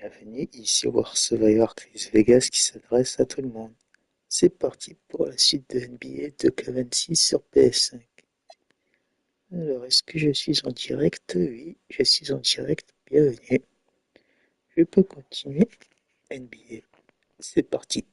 Bienvenue, ici War Survivor Chris Vegas qui s'adresse à tout le monde. C'est parti pour la suite de NBA 2K26 sur PS5. Alors, est-ce que je suis en direct? Oui, je suis en direct. Bienvenue. Je peux continuer. NBA. C'est parti.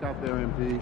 luck out there, MP.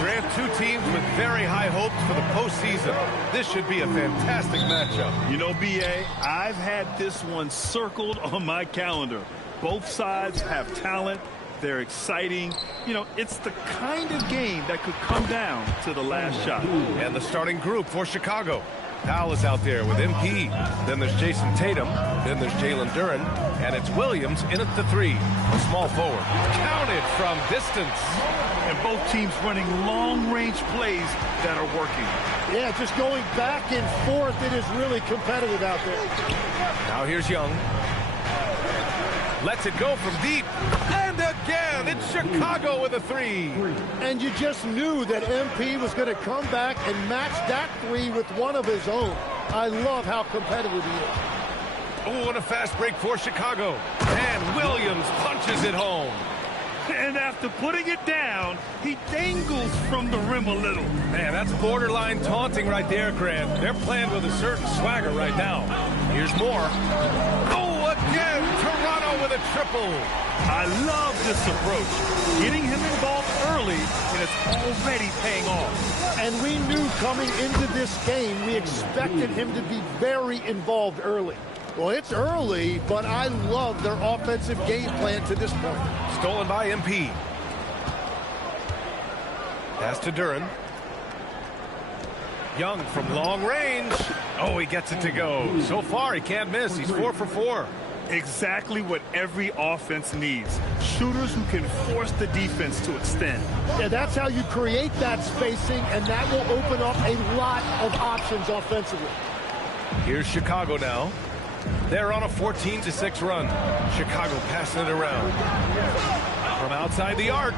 Grant, two teams with very high hopes for the postseason. This should be a fantastic matchup. You know, B.A., I've had this one circled on my calendar. Both sides have talent. They're exciting. You know, it's the kind of game that could come down to the last shot. And the starting group for Chicago. Powell is out there with MP. Then there's Jason Tatum. Then there's Jalen Duren. And it's Williams in at the 3. A small forward. Counted from distance. And both teams running long-range plays that are working. Yeah, just going back and forth. It is really competitive out there. Now here's Young. Lets it go from deep. And again, it's Chicago with a 3. And you just knew that MP was going to come back and match that 3 with one of his own. I love how competitive he is. Oh, and a fast break for Chicago. And Williams punches it home. And after putting it down, he dangles from the rim a little. Man, that's borderline taunting right there, Grant. They're playing with a certain swagger right now. Here's more. Oh, again, Toronto with a triple. I love this approach. Getting him involved early, and it's already paying off. And we knew coming into this game, we expected him to be very involved early. Well, it's early, but I love their offensive game plan to this point. Stolen by MP. Pass to Duren. Young from long range. Oh, he gets it to go. So far, he can't miss. He's 4 for 4. Exactly what every offense needs. Shooters who can force the defense to extend. Yeah, that's how you create that spacing, and that will open up a lot of options offensively. Here's Chicago now. They're on a 14-6 run. Chicago passing it around. From outside the arc.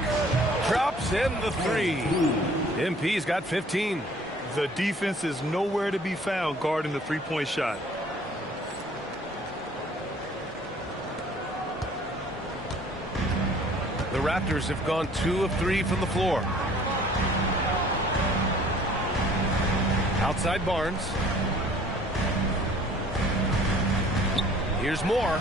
Drops in the 3. MP's got 15. The defense is nowhere to be found guarding the three-point shot. The Raptors have gone 2 of 3 from the floor. Outside Barnes. Here's more.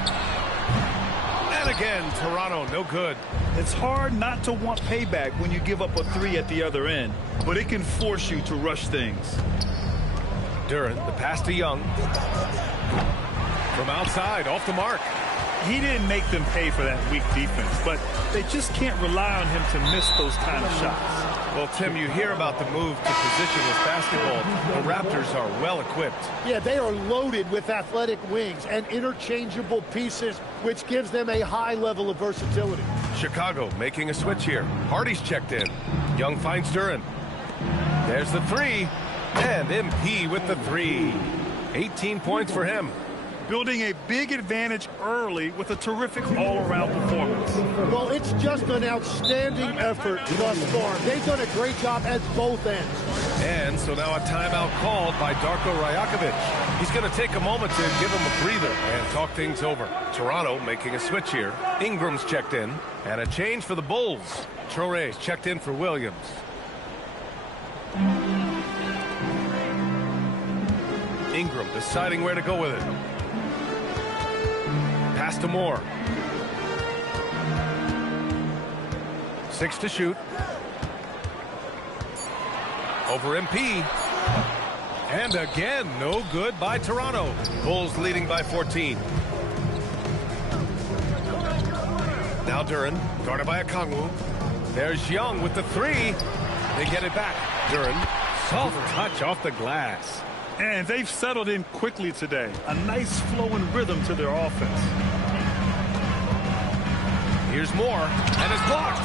And again, Toronto, no good. It's hard not to want payback when you give up a 3 at the other end, but it can force you to rush things. Duren, the pass to Young. From outside, off the mark. He didn't make them pay for that weak defense, but they just can't rely on him to miss those kind of shots. Well, Tim, you hear about the move to positionless basketball. The Raptors are well equipped. Yeah, they are loaded with athletic wings and interchangeable pieces, which gives them a high level of versatility. Chicago making a switch here. Hardy's checked in. Young finds Duren. There's the 3. And MP with the 3. 18 points for him. Building a big advantage early with a terrific all-around performance. Well, it's just an outstanding effort thus far. They've done a great job at both ends. And so now a timeout called by Darko Rajakovic. He's going to take a moment to give him a breather and talk things over. Toronto making a switch here. Ingram's checked in. And a change for the Bulls. Traore's checked in for Williams. Ingram deciding where to go with it. Pass to Moore. 6 to shoot. Over MP. And again, no good by Toronto. Bulls leading by 14. Now Duren, guarded by Okongwu. There's Young with the 3. They get it back. Duren, soft touch off the glass. And they've settled in quickly today. A nice flowing rhythm to their offense. Here's more, and it's blocked.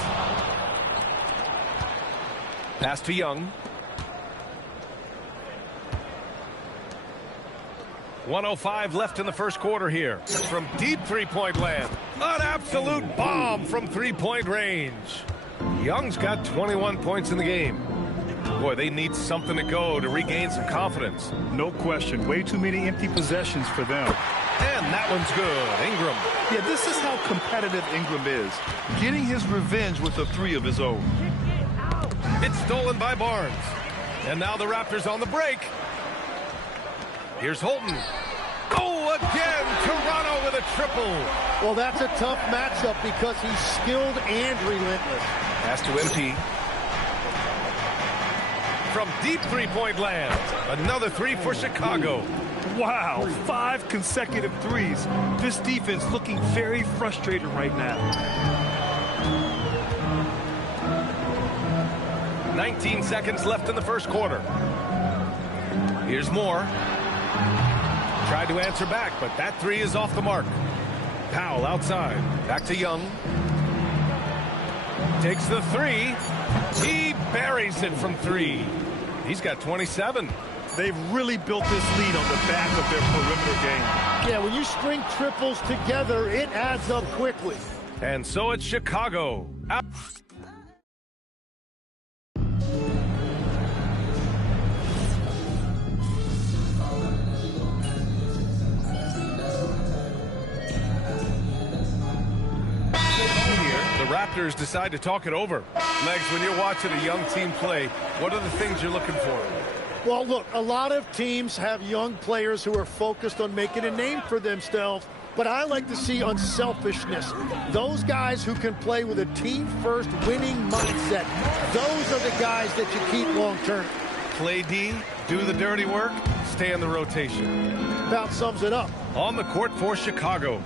Pass to Young. 1:05 left in the first quarter here. From deep three-point land, an absolute bomb from three-point range. Young's got 21 points in the game. Boy, they need something to go to regain some confidence. No question. Way too many empty possessions for them. And that one's good. Ingram. Yeah, this is how competitive Ingram is. Getting his revenge with a three of his own. It's stolen by Barnes. And now the Raptors on the break. Here's Holton. Oh, again, Toronto with a triple. Well, that's a tough matchup because he's skilled and relentless. Pass to MP. From deep three-point land, another three for Chicago. Wow, 5 consecutive threes. This defense looking very frustrated right now. 19 seconds left in the first quarter. Here's Moore. Tried to answer back, but that three is off the mark. Powell outside. Back to Young. Takes the three. He buries it from three. He's got 27. They've really built this lead on the back of their perimeter game. Yeah, when you string triples together, it adds up quickly. And so it's Chicago. Out. The Raptors decide to talk it over. Legs, when you're watching a young team play, what are the things you're looking for? Well, look, a lot of teams have young players who are focused on making a name for themselves, but I like to see unselfishness. Those guys who can play with a team-first winning mindset, those are the guys that you keep long-term. Play D, do the dirty work, stay in the rotation. About sums it up. On the court for Chicago,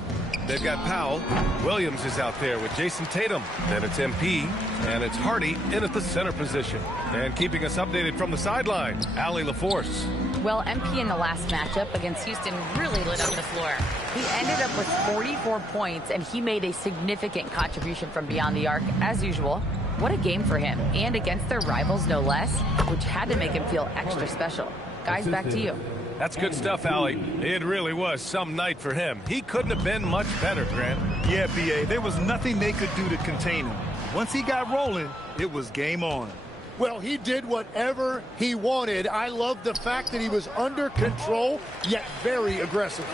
they've got Powell. Williams is out there with Jason Tatum. Then it's MP, and it's Hardy in at the center position. And keeping us updated from the sideline, Allie LaForce. Well, MP in the last matchup against Houston really lit up the floor. He ended up with 44 points, and he made a significant contribution from beyond the arc, as usual. What a game for him, and against their rivals, no less, which had to make him feel extra special. Guys, back to you. That's good stuff, Allie. It really was some night for him. He couldn't have been much better, Grant. Yeah, B.A., there was nothing they could do to contain him. Once he got rolling, it was game on. Well, he did whatever he wanted. I love the fact that he was under control, yet very aggressive.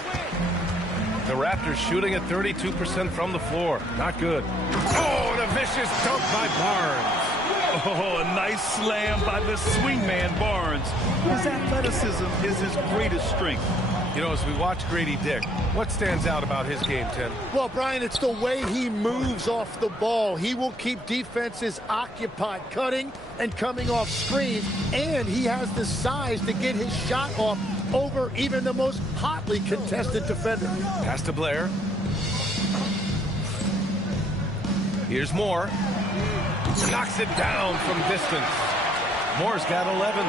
The Raptors shooting at 32% from the floor. Not good. Oh, and a vicious dunk by Barnes. Oh, a nice slam by the swingman Barnes. His athleticism is his greatest strength. You know, as we watch Grady Dick, what stands out about his game, Tim? Well, Brian, it's the way he moves off the ball. He will keep defenses occupied, cutting and coming off screens, and he has the size to get his shot off over even the most hotly contested defender. Pass to Blair. Here's Moore. Knocks it down from distance. Moore's got 11.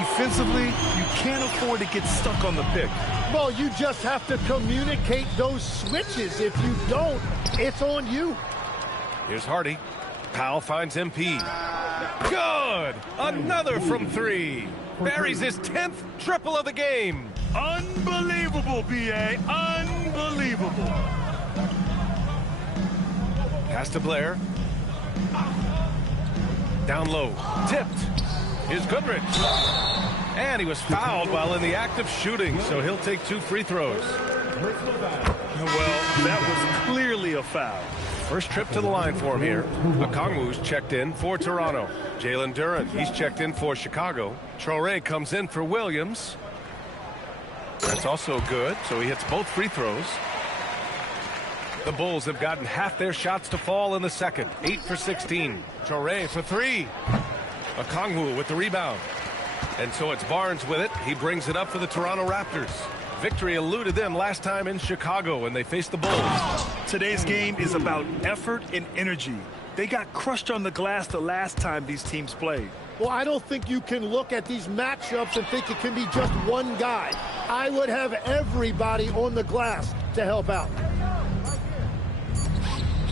Defensively, you can't afford to get stuck on the pick. Well, you just have to communicate those switches. If you don't, it's on you. Here's Hardy. Powell finds MP. Good! Another from three. Buries his 10th triple of the game. Unbelievable, B.A. Unbelievable. Pass to Blair. Down low. Tipped. Here's Goodrich. And he was fouled while in the act of shooting, so he'll take 2 free throws. Well, that was clearly a foul. First trip to the line for him here. Okongwu's checked in for Toronto. Jalen Duren, he's checked in for Chicago. Traoré comes in for Williams. That's also good, so he hits both free throws. The Bulls have gotten half their shots to fall in the second. 8 for 16. Traoré for 3. Okongwu with the rebound. And so it's Barnes with it. He brings it up for the Toronto Raptors. Victory eluded them last time in Chicago when they faced the Bulls. Today's game is about effort and energy. They got crushed on the glass the last time these teams played. Well, I don't think you can look at these matchups and think it can be just one guy. I would have everybody on the glass to help out.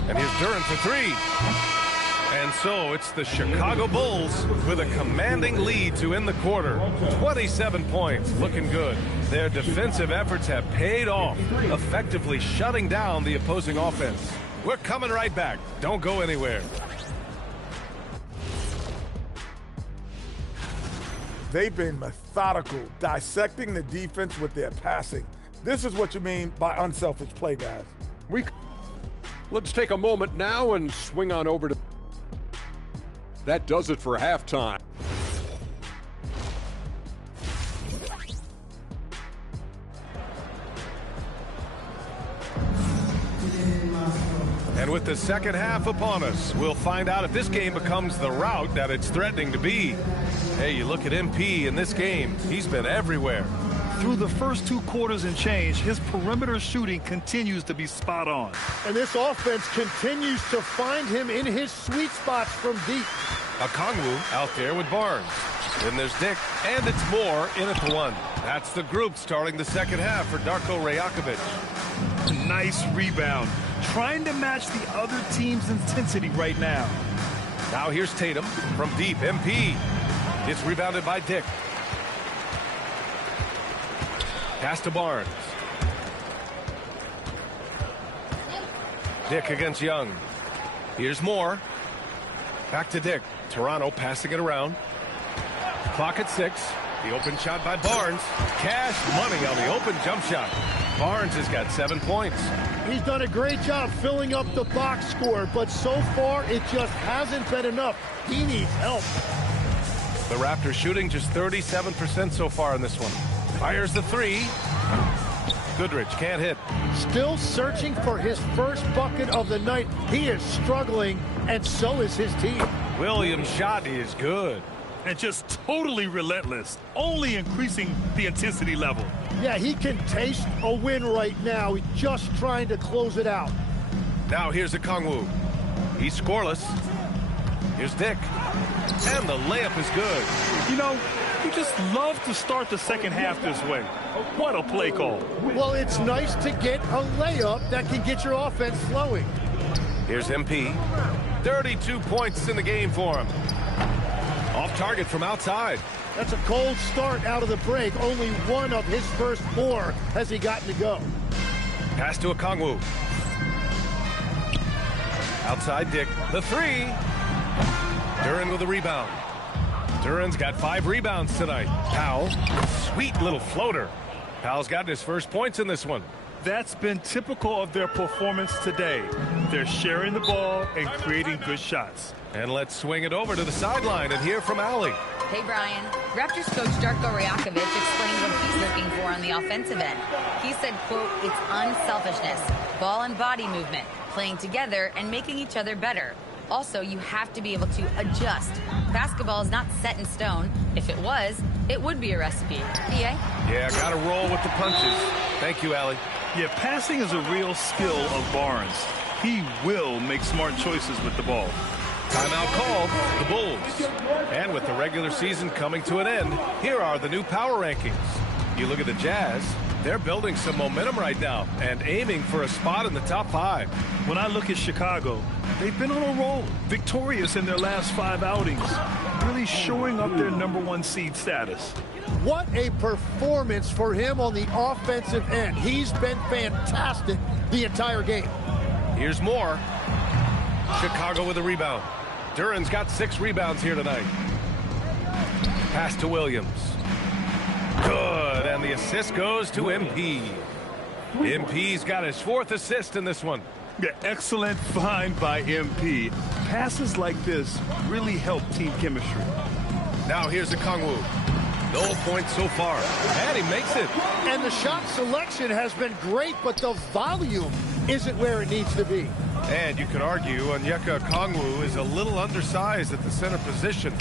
And here's Duren for three. And so it's the Chicago Bulls with a commanding lead to end the quarter. 27 points, looking good. Their defensive efforts have paid off, effectively shutting down the opposing offense. We're coming right back. Don't go anywhere. They've been methodical, dissecting the defense with their passing. This is what you mean by unselfish play, guys. Let's take a moment now and swing on over to... That does it for halftime. And with the second half upon us, we'll find out if this game becomes the rout that it's threatening to be. Hey, you look at MP in this game, he's been everywhere. Through the first 2 quarters and change, his perimeter shooting continues to be spot on. And this offense continues to find him in his sweet spots from deep. Okongwu out there with Barnes. Then there's Dick, and it's Moore in at the one. That's the group starting the second half for Darko Rajakovic. Nice rebound. Trying to match the other team's intensity right now. Now here's Tatum from deep. MP. It's rebounded by Dick. Pass to Barnes. Dick against Young. Here's Moore. Back to Dick. Toronto passing it around. Clock at 6. The open shot by Barnes. Cash money on the open jump shot. Barnes has got 7 points. He's done a great job filling up the box score, but so far it just hasn't been enough. He needs help. The Raptors shooting just 37% so far in this one. Fires the three. Goodrich can't hit. Still searching for his first bucket of the night. He is struggling, and so is his team. Williams' shot is good. And just totally relentless, only increasing the intensity level. Yeah, he can taste a win right now. He's just trying to close it out. Now here's Okongwu. He's scoreless. Here's Dick. And the layup is good. You know, you just love to start the second half this way. What a play call. Well, it's nice to get a layup that can get your offense flowing. Here's MP. 32 points in the game for him. Off target from outside. That's a cold start out of the break. Only one of his first 4 has he gotten to go. Pass to Okongwu. Outside Dick. The three. Duren with a rebound. Duren's got 5 rebounds tonight. Powell. Sweet little floater. Powell's gotten his first points in this one. That's been typical of their performance today. They're sharing the ball and creating good shots. And let's swing it over to the sideline and hear from Allie. Hey, Brian. Raptors coach Darko Rajakovic explained what he's looking for on the offensive end. He said, quote, it's unselfishness, ball and body movement, playing together and making each other better. Also, you have to be able to adjust. Basketball is not set in stone. If it was, it would be a recipe. PA? Yeah, got to roll with the punches. Thank you, Allie. Yeah, passing is a real skill of Barnes. He will make smart choices with the ball. Timeout called, the Bulls. And with the regular season coming to an end, here are the new power rankings. You look at the Jazz, they're building some momentum right now and aiming for a spot in the top 5. When I look at Chicago, they've been on a roll, victorious in their last 5 outings, really showing up their #1 seed status. What a performance for him on the offensive end. He's been fantastic the entire game. Here's Moore. Chicago with a rebound. Duren's got 6 rebounds here tonight. Pass to Williams. Good, and the assist goes to MP. MP's got his 4th assist in this one. Yeah, excellent find by MP. Passes like this really help team chemistry. Now here's Okongwu. No points so far, and he makes it. And the shot selection has been great, but the volume isn't where it needs to be. And you could argue Onyeka Okongwu is a little undersized at the center position,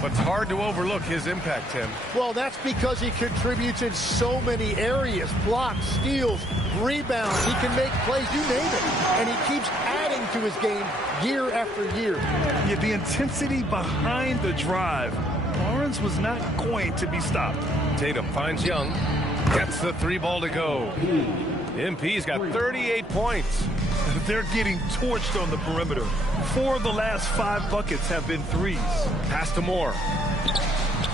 but it's hard to overlook his impact, Tim. Well, that's because he contributes in so many areas. Blocks, steals, rebounds. He can make plays, you name it. And he keeps adding to his game year after year. Yeah, the intensity behind the drive. Barnes was not going to be stopped. Tatum finds Young. Gets the 3 ball to go. MP's got 38 points. They're getting torched on the perimeter. 4 of the last 5 buckets have been threes. Pass to Moore.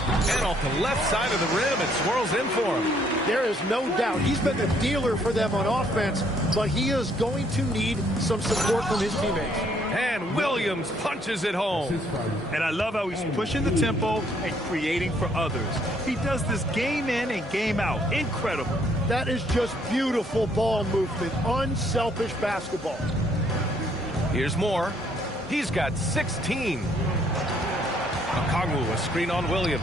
And off the left side of the rim, it swirls in for him. There is no doubt he's been the dealer for them on offense, but he is going to need some support from his teammates. And Williams punches it home. And I love how he's pushing the tempo and creating for others. He does this game in and game out. Incredible. That is just beautiful ball movement, unselfish basketball. Here's Moore. He's got 16. Okongwu, a screen on Williams.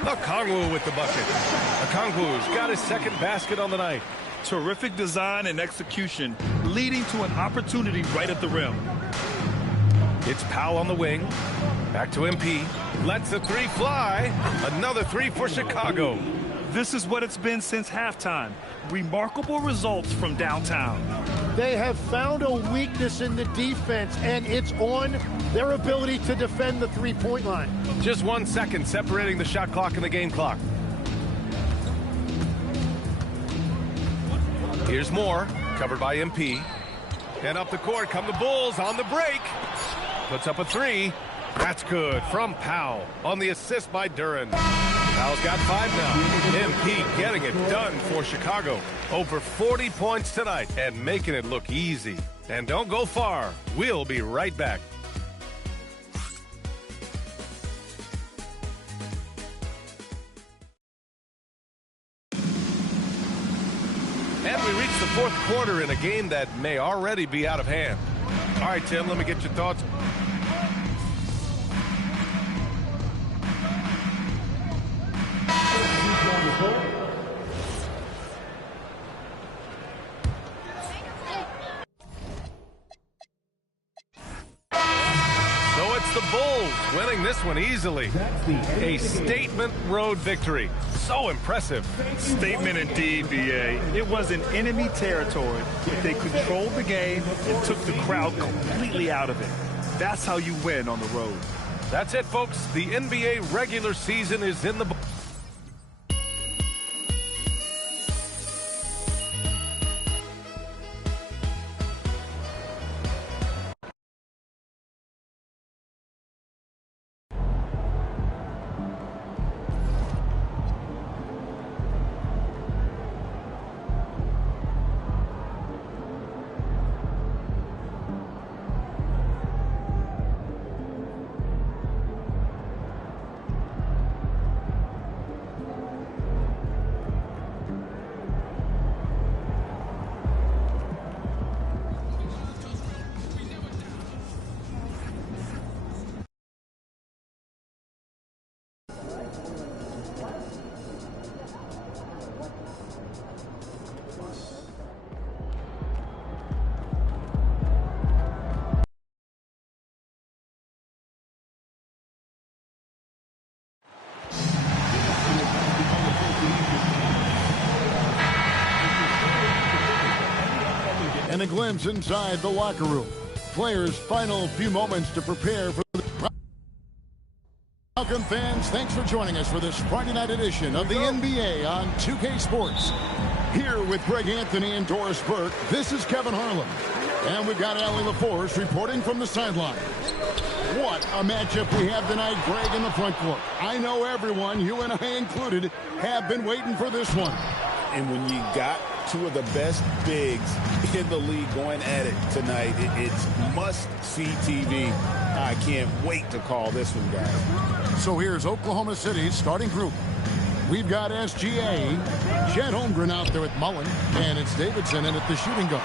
Okongwu with the bucket. Okongwu's got his second basket on the night. Terrific design and execution, leading to an opportunity right at the rim. It's Powell on the wing. Back to MP. Lets the three fly. Another three for Chicago. This is what it's been since halftime. Remarkable results from downtown. They have found a weakness in the defense, and it's on their ability to defend the three-point line. Just 1 second separating the shot clock and the game clock. Here's Moore, covered by MP. And up the court come the Bulls on the break. Puts up a three. That's good from Powell on the assist by Duren. Powell's got 5 now. MP getting it done for Chicago. Over 40 points tonight and making it look easy. And don't go far. We'll be right back. And we reach the fourth quarter in a game that may already be out of hand. All right, Tim, let me get your thoughts. So it's the Bulls winning this one easily. A statement road victory. So impressive. Statement indeed, BA. It was in enemy territory, but they controlled the game and took the crowd completely out of it. That's how you win on the road. That's it, folks. The NBA regular season is in the books. And a glimpse inside the locker room. Players' final few moments to prepare for the... Welcome, fans. Thanks for joining us for this Friday night edition of the NBA on 2K Sports. Here with Greg Anthony and Doris Burke, this is Kevin Harlan. And we've got Allie LaForce reporting from the sideline. What a matchup we have tonight, Greg, in the front court. I know everyone, you and I included, have been waiting for this one. And when you got two of the best bigs in the league going at it tonight, it's must-see TV. I can't wait to call this one, guys. So here's Oklahoma City's starting group. We've got SGA, Chet Holmgren out there at Mullen, and it's Davidson in at the shooting guard.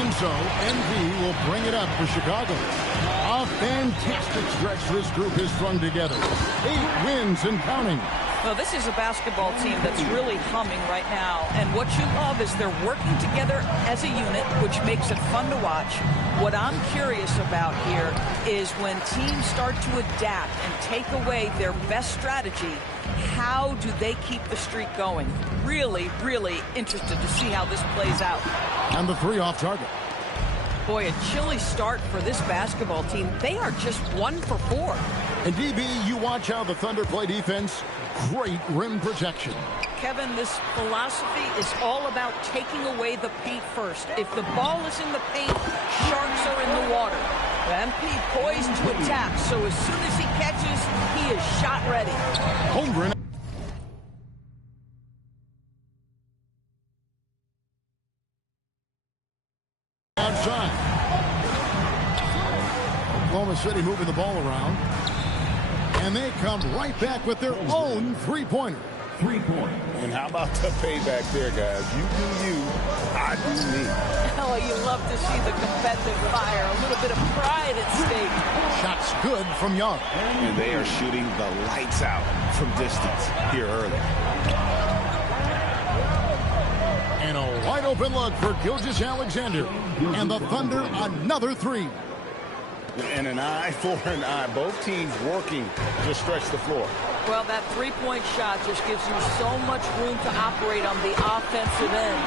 And so NV will bring it up for Chicago. A fantastic stretch this group has strung together. 8 wins and counting. Well, this is a basketball team that's really humming right now. And what you love is they're working together as a unit, which makes it fun to watch. What I'm curious about here is when teams start to adapt and take away their best strategy, how do they keep the streak going? Really, really interested to see how this plays out. And the 3 off target. Boy, a chilly start for this basketball team. They are just 1 for 4. And DB, you watch how the Thunder play defense. Great rim protection. Kevin, this philosophy is all about taking away the paint first. If the ball is in the paint, Sharks are in the water. MP poised to attack, so as soon as he catches, he is shot ready. Holmgren. Outside. Oklahoma City moving the ball around. And they come right back with their own three-pointer. And how about the payback there, guys? You do you, I do me. Oh, you love to see the competitive fire. A little bit of pride at stake. Shots good from Young. And they are shooting the lights out from distance here early. And a wide open look for Gilgeous-Alexander. And the Thunder another three. And an eye for an eye. Both teams working to stretch the floor. Well, that three-point shot just gives you so much room to operate on the offensive end.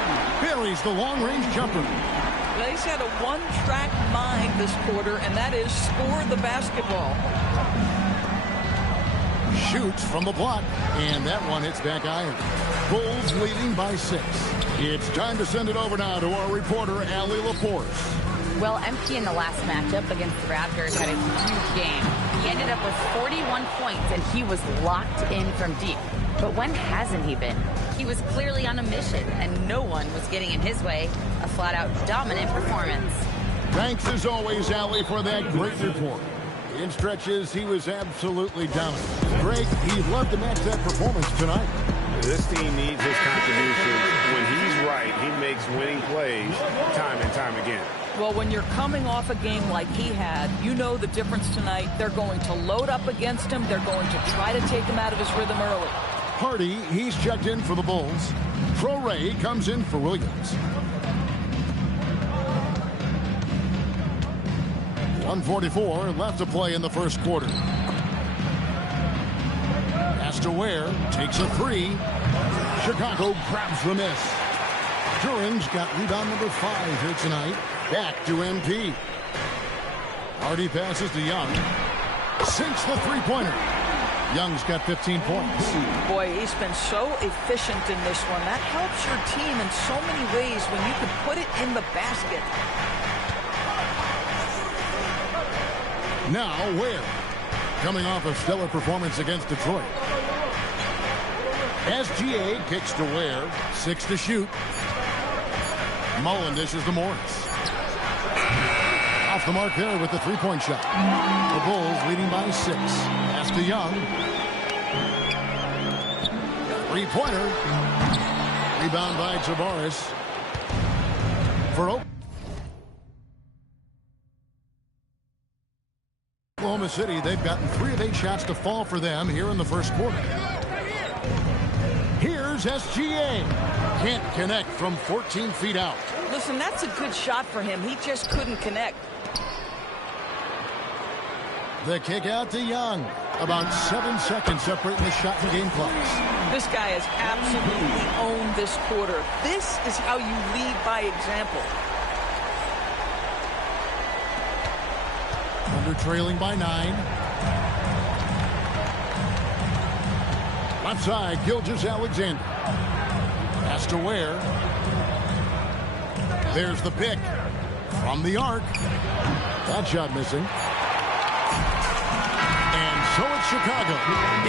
Buries the long-range jumper. He's had a one-track mind this quarter, and that is score the basketball. Shoots from the block, and that one hits back iron. Bulls leading by 6. It's time to send it over now to our reporter, Allie LaForce. Well, MP in the last matchup against the Raptors had a huge game. He ended up with 41 points, and he was locked in from deep. But when hasn't he been? He was clearly on a mission, and no one was getting in his way. A flat-out dominant performance. Thanks, as always, Allie, for that great report. In stretches, he was absolutely dominant. Greg, he'd love to match that performance tonight. This team needs his contribution. When he's right, he makes winning plays time and time again. Well, when you're coming off a game like he had, you know the difference tonight. They're going to load up against him. They're going to try to take him out of his rhythm early. Hardy, he's checked in for the Bulls. Ray comes in for Williams. 1:44 left to play in the first quarter. Pass to Ware, takes a three. Chicago grabs the miss. Duran's got rebound number 5 here tonight. Back to MP. Hardy passes to Young. Sinks the three-pointer. Young's got 15 points. Boy, he's been so efficient in this one. That helps your team in so many ways when you can put it in the basket. Now Ware, coming off a stellar performance against Detroit. SGA kicks to Ware. 6 to shoot. Mullen dishes to Morris. Off the mark there with the three-point shot. The Bulls leading by 6. Pass to Young. Three-pointer. Rebound by Tavares. For Oklahoma City, they've gotten 3 of 8 shots to fall for them here in the first quarter. Here's SGA. Can't connect from 14 feet out. Listen, that's a good shot for him. He just couldn't connect. The kick out to Young. About 7 seconds separating the shot and game clocks. This guy has absolutely owned this quarter. This is how you lead by example. Under trailing by 9. Left side, Gilgeous-Alexander. Pass to Ware. There's the pick. From the arc. That shot missing. And so it's Chicago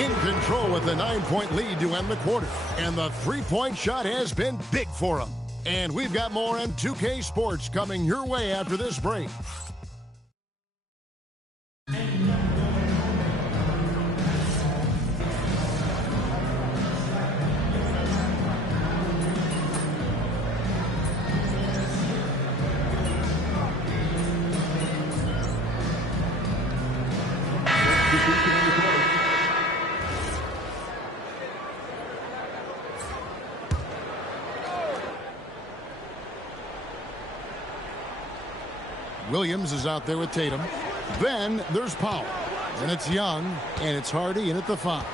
in control with a 9-point lead to end the quarter. And the three-point shot has been big for them. And we've got more on 2K Sports coming your way after this break. Williams is out there with Tatum. Then there's Powell. Then it's Young, and it's Hardy in at the 5.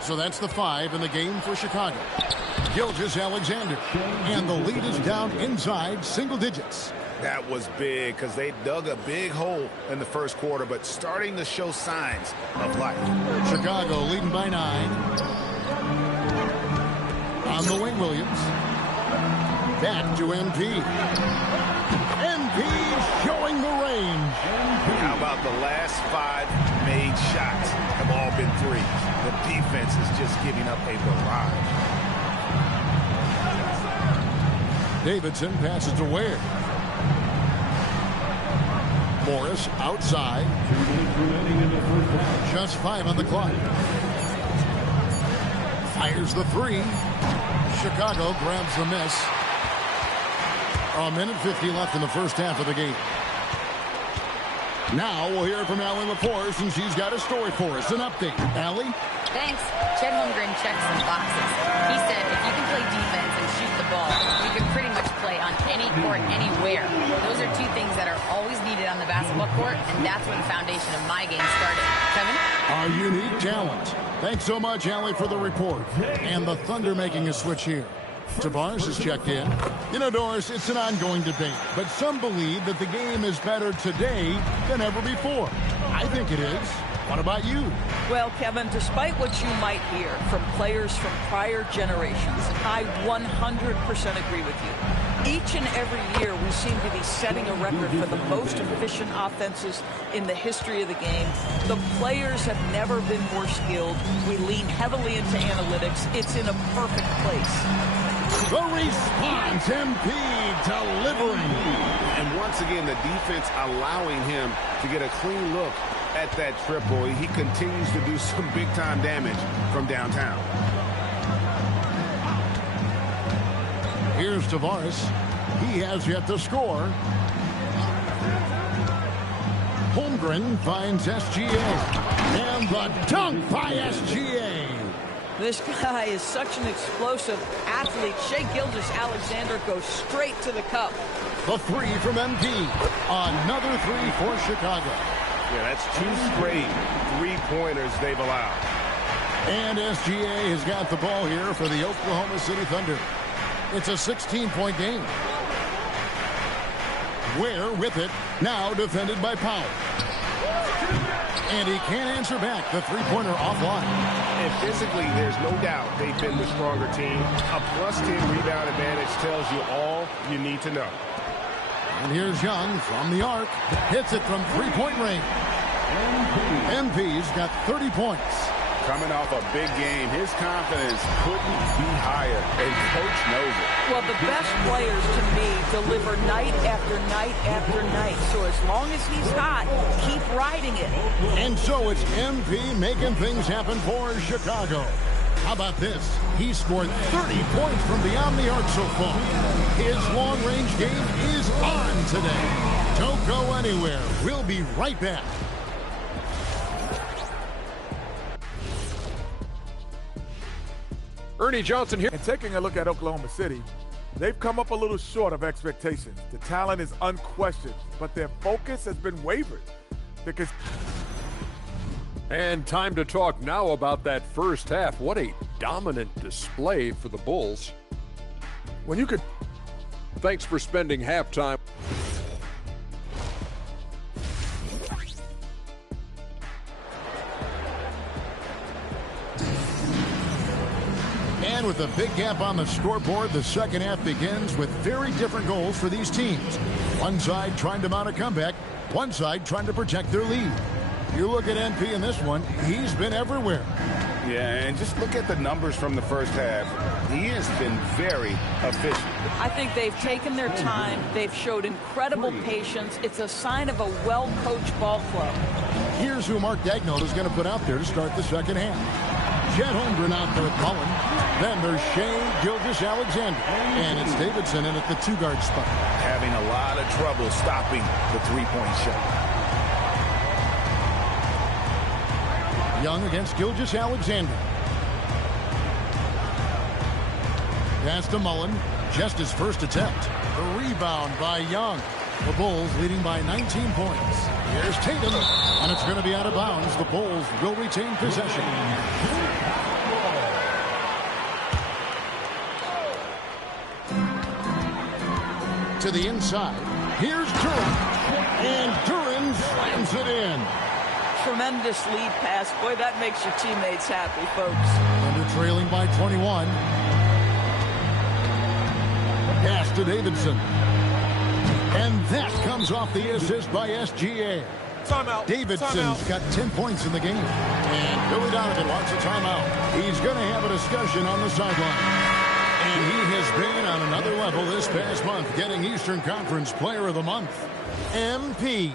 So that's the 5 in the game for Chicago. Gilgeous-Alexander. And the lead is down inside single digits. That was big because they dug a big hole in the first quarter, but starting to show signs of life. Chicago leading by 9. On the wing, Williams. Back to MP. MP showing the range. How about the last 5 made shots have all been threes? The defense is just giving up a barrage. Davidson passes to Ware. Morris outside. Just 5 on the clock. Fires the 3. Chicago grabs the miss. A minute 50 left in the first half of the game. Now we'll hear from Allie LaForce, and she's got a story for us. An update. Allie? Thanks. Chet Holmgren checked some boxes. He said if you can play defense and shoot the ball, you can pretty much play on any court, anywhere. Those are 2 things that are always needed on the basketball court, and that's where the foundation of my game started. Kevin? Our unique talent. Thanks so much, Allie, for the report. And the Thunder making a switch here. Tavares has checked in. You know, Doris, it's an ongoing debate, but some believe that the game is better today than ever before. I think it is. What about you? Well, Kevin, despite what you might hear from players from prior generations, I 100% agree with you. Each and every year, we seem to be setting a record for the most efficient offenses in the history of the game. The players have never been more skilled. We lean heavily into analytics. It's in a perfect place. The response, MP delivering. And once again, the defense allowing him to get a clean look at that triple. He continues to do some big-time damage from downtown. Here's Tavares. He has yet to score. Holmgren finds SGA. And the dunk by SGA. This guy is such an explosive athlete. Shai Gilgeous-Alexander goes straight to the cup. The 3 from MP. Another 3 for Chicago. Yeah, that's 2 straight 3-pointers they've allowed. And SGA has got the ball here for the Oklahoma City Thunder. It's a 16-point game. Ware with it. Now defended by Powell. And he can't answer back. The 3-pointer offline. And physically, there's no doubt they've been the stronger team. A +10 rebound advantage tells you all you need to know. And here's Young from the arc. Hits it from 3-point range. MP's got 30 points. Coming off a big game, his confidence couldn't be higher, and Coach knows it. Well, the best players, to me, deliver night after night after night. So as long as he's hot, keep riding it. And so it's MP making things happen for Chicago. How about this? He scored 30 points from beyond the arc so far. His long-range game is on today. Don't go anywhere. We'll be right back. Ernie Johnson here. And taking a look at Oklahoma City, they've come up a little short of expectations. The talent is unquestioned, but their focus has been wavered. Because And time to talk now about that first half. What a dominant display for the Bulls. when you could... Thanks for spending halftime. And with a big gap on the scoreboard, the second half begins with very different goals for these teams. One side trying to mount a comeback, one side trying to protect their lead. You look at MP in this one, he's been everywhere. Yeah, and just look at the numbers from the first half. He has been very efficient. I think they've taken their time. They've showed incredible patience. It's a sign of a well-coached ball club. Here's who Mark Daigneault is going to put out there to start the second half. Chet Holmgren out there with Mullen. Then there's Shai Gilgeous-Alexander. And it's Davidson in at the two-guard spot. Having a lot of trouble stopping the three-point shot. Young against Gilgeous-Alexander. Pass to Mullen. Just his first attempt. The rebound by Young. The Bulls leading by 19 points. Here's Tatum. And it's going to be out of bounds. The Bulls will retain possession. To the inside. Here's Duran. And Duran slams it in. Tremendous lead pass. Boy, that makes your teammates happy, folks. Under trailing by 21. Pass to Davidson. And that comes off the assist by SGA. Timeout. Davidson's got 10 points in the game. And Billy Donovan wants a timeout. He's going to have a discussion on the sideline. And he has been on another level this past month, getting Eastern Conference Player of the Month. MP.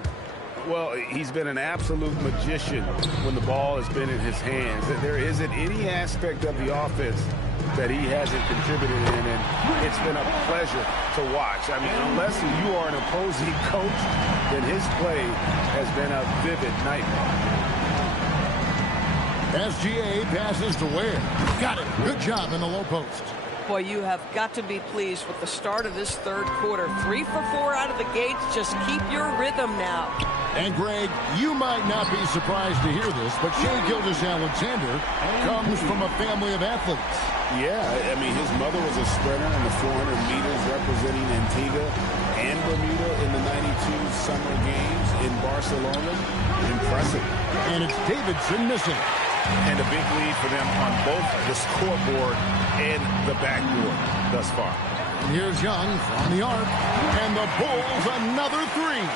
Well, he's been an absolute magician when the ball has been in his hands. There isn't any aspect of the offense that he hasn't contributed in, and it's been a pleasure to watch. I mean, unless you are an opposing coach, then his play has been a vivid nightmare. SGA passes to Ware. Got it. Good job in the low post. Boy, you have got to be pleased with the start of this third quarter. 3 for 4 out of the gates. Just keep your rhythm now. And, Greg, you might not be surprised to hear this, but Shai Gilgeous-Alexander comes from a family of athletes. Yeah, I mean, his mother was a sprinter in the 400 meters representing Antigua and Bermuda in the 92 Summer Games in Barcelona. Impressive. And it's Davidson missing. And a big lead for them on both the scoreboard and the backboard thus far. And here's Young from the arc. And the Bulls another three.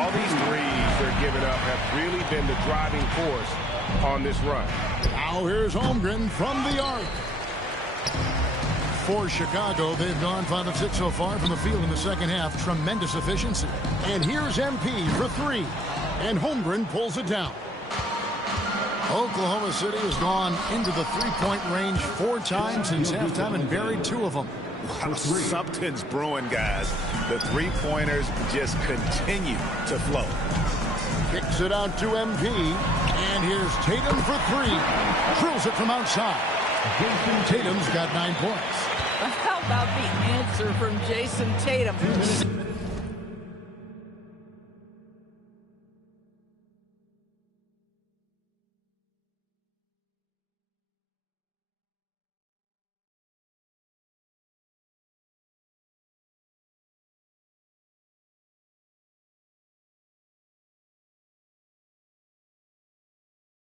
All these threes they're giving up have really been the driving force on this run. Now here's Holmgren from the arc. For Chicago, they've gone 5 of 6 so far from the field in the second half. Tremendous efficiency. And here's MP for 3. And Holmgren pulls it down. Oklahoma City has gone into the three-point range 4 times since halftime and buried 2 of them. Wow, something's brewing, guys. The three-pointers just continue to flow. Kicks it out to MP. And here's Tatum for 3. Drills it from outside. Tatum's got 9 points. How about the answer from Jason Tatum?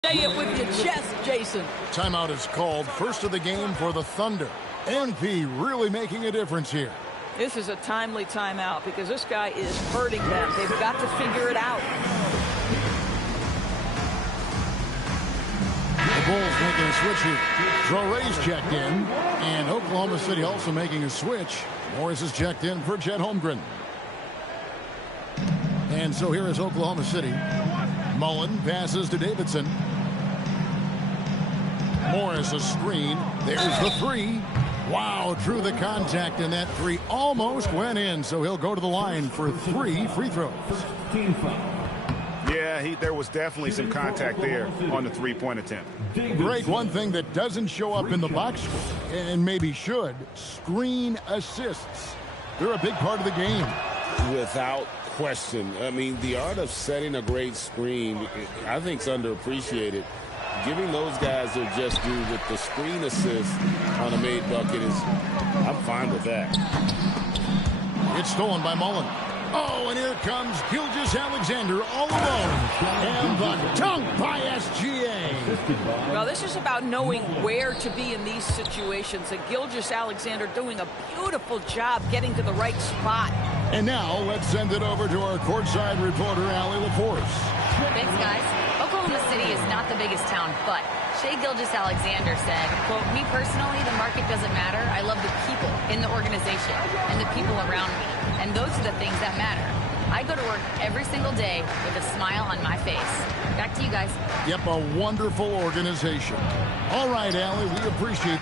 Say it with your chest, Jason. Timeout is called. First of the game for the Thunder. MP really making a difference here. This is a timely timeout because this guy is hurting them. They've got to figure it out. The Bulls making a switch here. Traore's checked in. And Oklahoma City also making a switch. Morris is checked in for Chet Holmgren. And so here is Oklahoma City. Mullen passes to Davidson. Morris a screen. There's the 3. Wow, drew the contact, and that 3 almost went in, so he'll go to the line for 3 free throws. Yeah, there was definitely some contact there on the three-point attempt. Greg, one thing that doesn't show up in the box score, and maybe should, screen assists. They're a big part of the game. Without question. I mean, the art of setting a great screen, I think, is underappreciated. Giving those guys their just due with the screen assist on a made bucket is, I'm fine with that. It's stolen by Mullen. Oh, and here comes Gilgeous-Alexander all alone. And the dunk by SGA. Well, this is about knowing where to be in these situations. And Gilgeous-Alexander doing a beautiful job getting to the right spot. And now let's send it over to our courtside reporter, Allie LaForce. Thanks, guys. Oklahoma City is not the biggest town, but Shai Gilgeous-Alexander said, quote, "Me personally, the market doesn't matter. I love the people in the organization and the people around me. And those are the things that matter. I go to work every single day with a smile on my face." Back to you guys. Yep, a wonderful organization. All right, Allie, we appreciate it.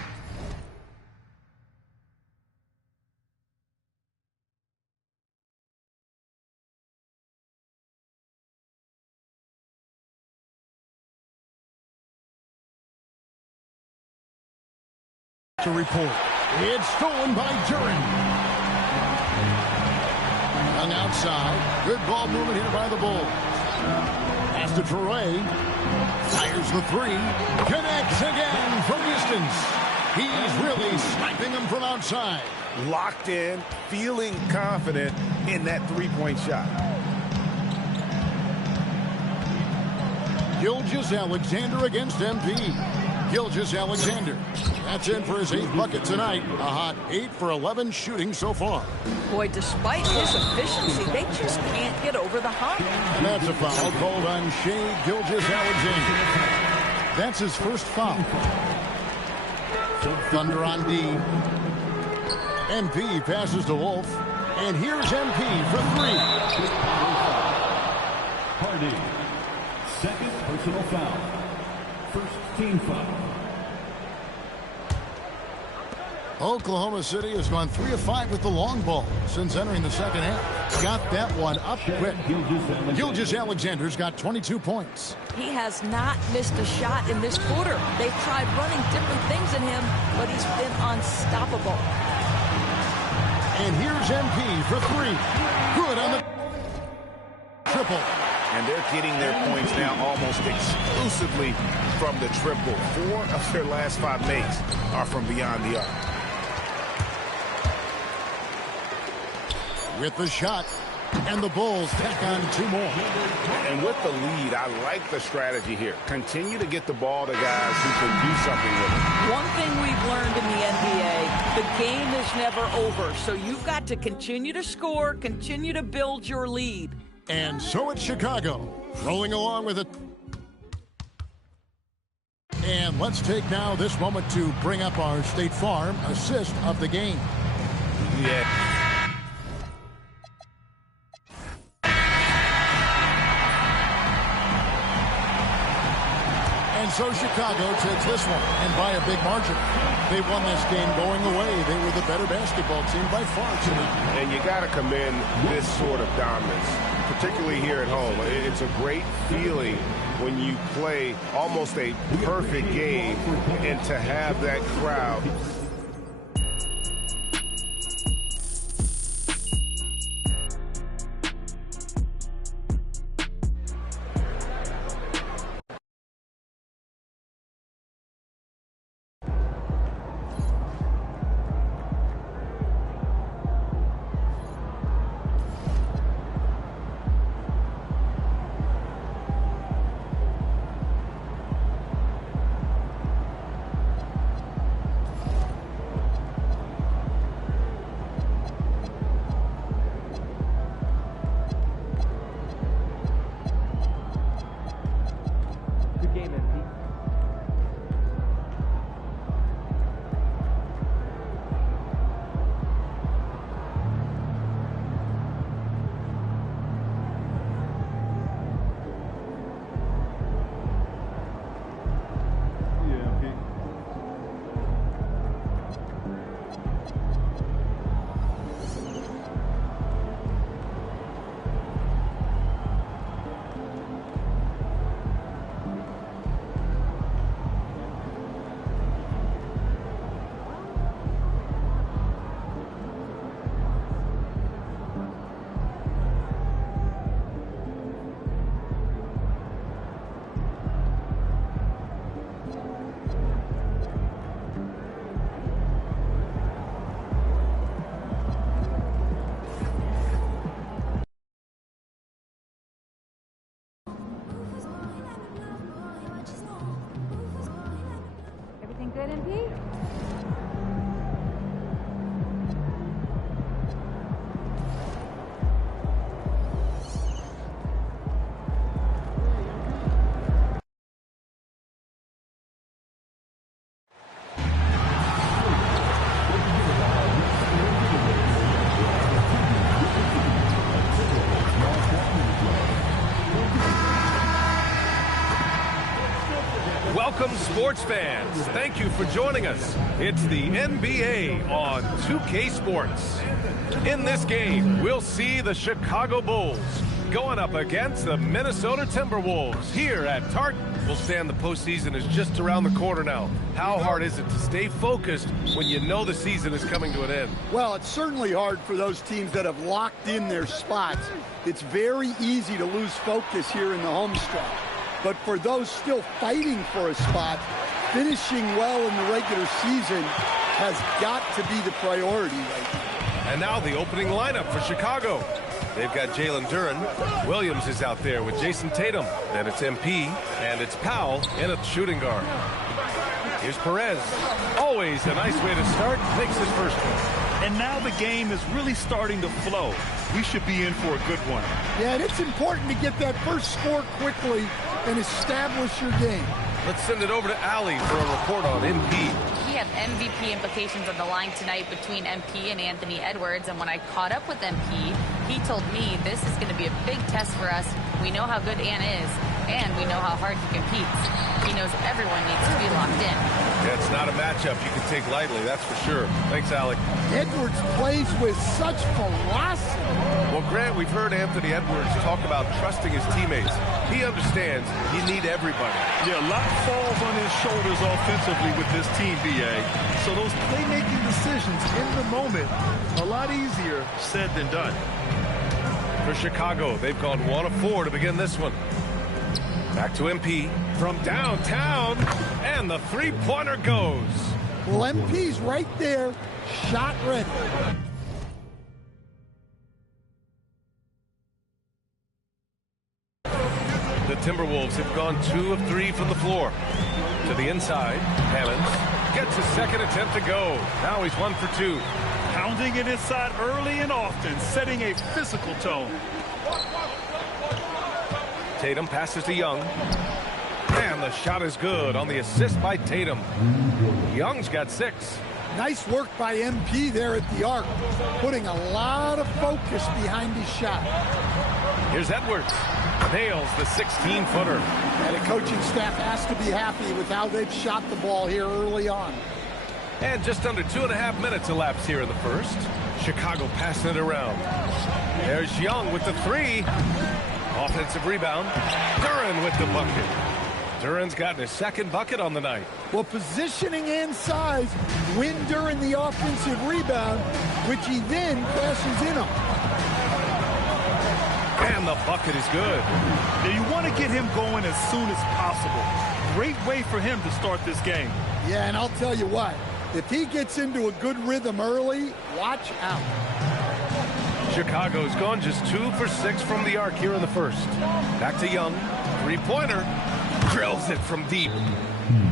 To report. It's stolen by Duran. Young outside. Good ball movement here by the Bulls. Pass to Traore. Fires the 3. Connects again from distance. He's really sniping them from outside. Locked in, feeling confident in that three-point shot. Gilgeous-Alexander against MP. Gilgeous-Alexander. That's in for his 8th bucket tonight. A hot 8 for 11 shooting so far. Boy, despite his efficiency, they just can't get over the hump. And that's a foul called on Shai Gilgeous-Alexander. That's his first foul. Thunder on D. MP passes to Wolf. And here's MP for 3. Hardy. Second personal foul. First team foul. Oklahoma City has gone 3 of 5 with the long ball since entering the second half. Got that one up quick. Gilgeous-Alexander's got 22 points. He has not missed a shot in this quarter. They've tried running different things in him, but he's been unstoppable. And here's MP for 3. Good on the triple. And they're getting their points now almost exclusively from the triple. 4 of their last 5 makes are from beyond the arc. With the shot, and the Bulls tack on 2 more. And with the lead, I like the strategy here. Continue to get the ball to guys who can do something with it. One thing we've learned in the NBA, the game is never over. So you've got to continue to score, continue to build your lead. And so it's Chicago, rolling along with it. And let's take now this moment to bring up our State Farm assist of the game. Yeah. And so Chicago takes this one, and by a big margin. They won this game going away. They were the better basketball team by far tonight. And you got to commend this sort of dominance, particularly here at home. It's a great feeling when you play almost a perfect game and to have that crowd. Good, MP? Welcome, sports fans. Thank you for joining us. It's the NBA on 2K Sports. In this game, we'll see the Chicago Bulls going up against the Minnesota Timberwolves here at Target. We'll stand the postseason is just around the corner now. How hard is it to stay focused when you know the season is coming to an end? Well, it's certainly hard for those teams that have locked in their spots. It's very easy to lose focus here in the home stretch. But for those still fighting for a spot, finishing well in the regular season has got to be the priority right now. And now the opening lineup for Chicago. They've got Jalen Duren. Williams is out there with Jason Tatum. Then it's MP, and it's Powell in at shooting guard. Here's Perez. Always a nice way to start. Makes his first one. And now the game is really starting to flow. We should be in for a good one. Yeah, and it's important to get that first score quickly and establish your game. Let's send it over to Allie for a report on MP. We have MVP implications on the line tonight between MP and Anthony Edwards, and when I caught up with MP, he told me this is going to be a big test for us. We know how good Ant is, and we know how hard he competes. He knows everyone needs to be locked in. Yeah, it's not a matchup you can take lightly, that's for sure. Thanks, Alec. Edwards plays with such ferocity. Well, Grant, we've heard Anthony Edwards talk about trusting his teammates. He understands you need everybody. Yeah, a lot falls on his shoulders offensively with this team, BA. So those playmaking decisions in the moment, a lot easier said than done. For Chicago, they've gone 1 of 4 to begin this one. Back to MP from downtown, and the three-pointer goes. Well, MP's right there, shot ready. The Timberwolves have gone 2 of 3 from the floor. To the inside, Hammonds gets his second attempt to go. Now he's 1 for 2. Pounding it inside early and often, setting a physical tone. Tatum passes to Young. And the shot is good on the assist by Tatum. Young's got 6. Nice work by MP there at the arc, putting a lot of focus behind his shot. Here's Edwards. Nails the 16-footer. And the coaching staff has to be happy with how they've shot the ball here early on. And just under 2.5 minutes elapsed here in the first. Chicago passing it around. There's Young with the 3. Offensive rebound. Duren with the bucket. Duren's gotten his second bucket on the night. Well, positioning and size win Duren the offensive rebound, which he then crashes in on. And the bucket is good. Now you want to get him going as soon as possible. Great way for him to start this game. Yeah, and I'll tell you what, if he gets into a good rhythm early, watch out. Chicago's gone just 2 for 6 from the arc here in the first. Back to Young. Three-pointer. Drills it from deep.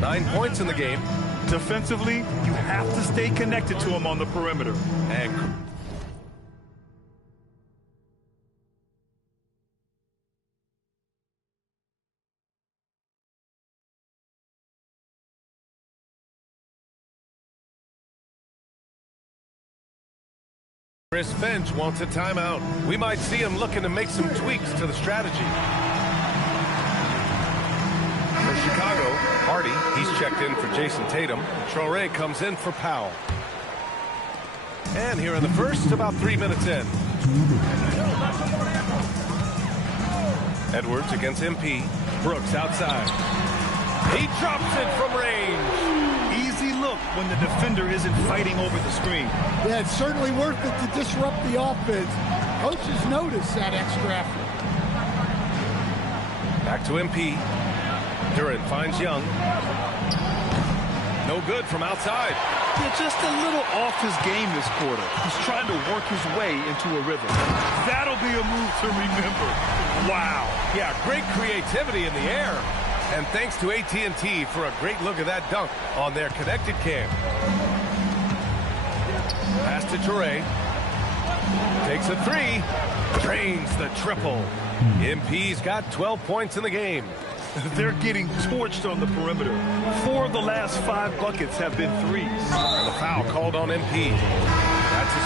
9 points in the game. Defensively, you have to stay connected to him on the perimeter. And Chris Finch wants a timeout. We might see him looking to make some tweaks to the strategy. For Chicago, Hardy, he's checked in for Jason Tatum. Traore comes in for Powell. And here in the first, about 3 minutes in. Edwards against MP. Brooks outside. He drops it from range. Easy look when the defender isn't fighting over the screen. Yeah, it's certainly worth it to disrupt the offense. Coaches notice that extra effort. Back to MP. Duren finds Young. No good from outside. Yeah, just a little off his game this quarter. He's trying to work his way into a rhythm. That'll be a move to remember. Wow. Yeah, great creativity in the air. And thanks to AT&T for a great look at that dunk on their connected cam. Pass to Toure. Takes a 3. Drains the triple. MP's got 12 points in the game. They're getting torched on the perimeter. 4 of the last 5 buckets have been threes. And the foul called on MP. That's his...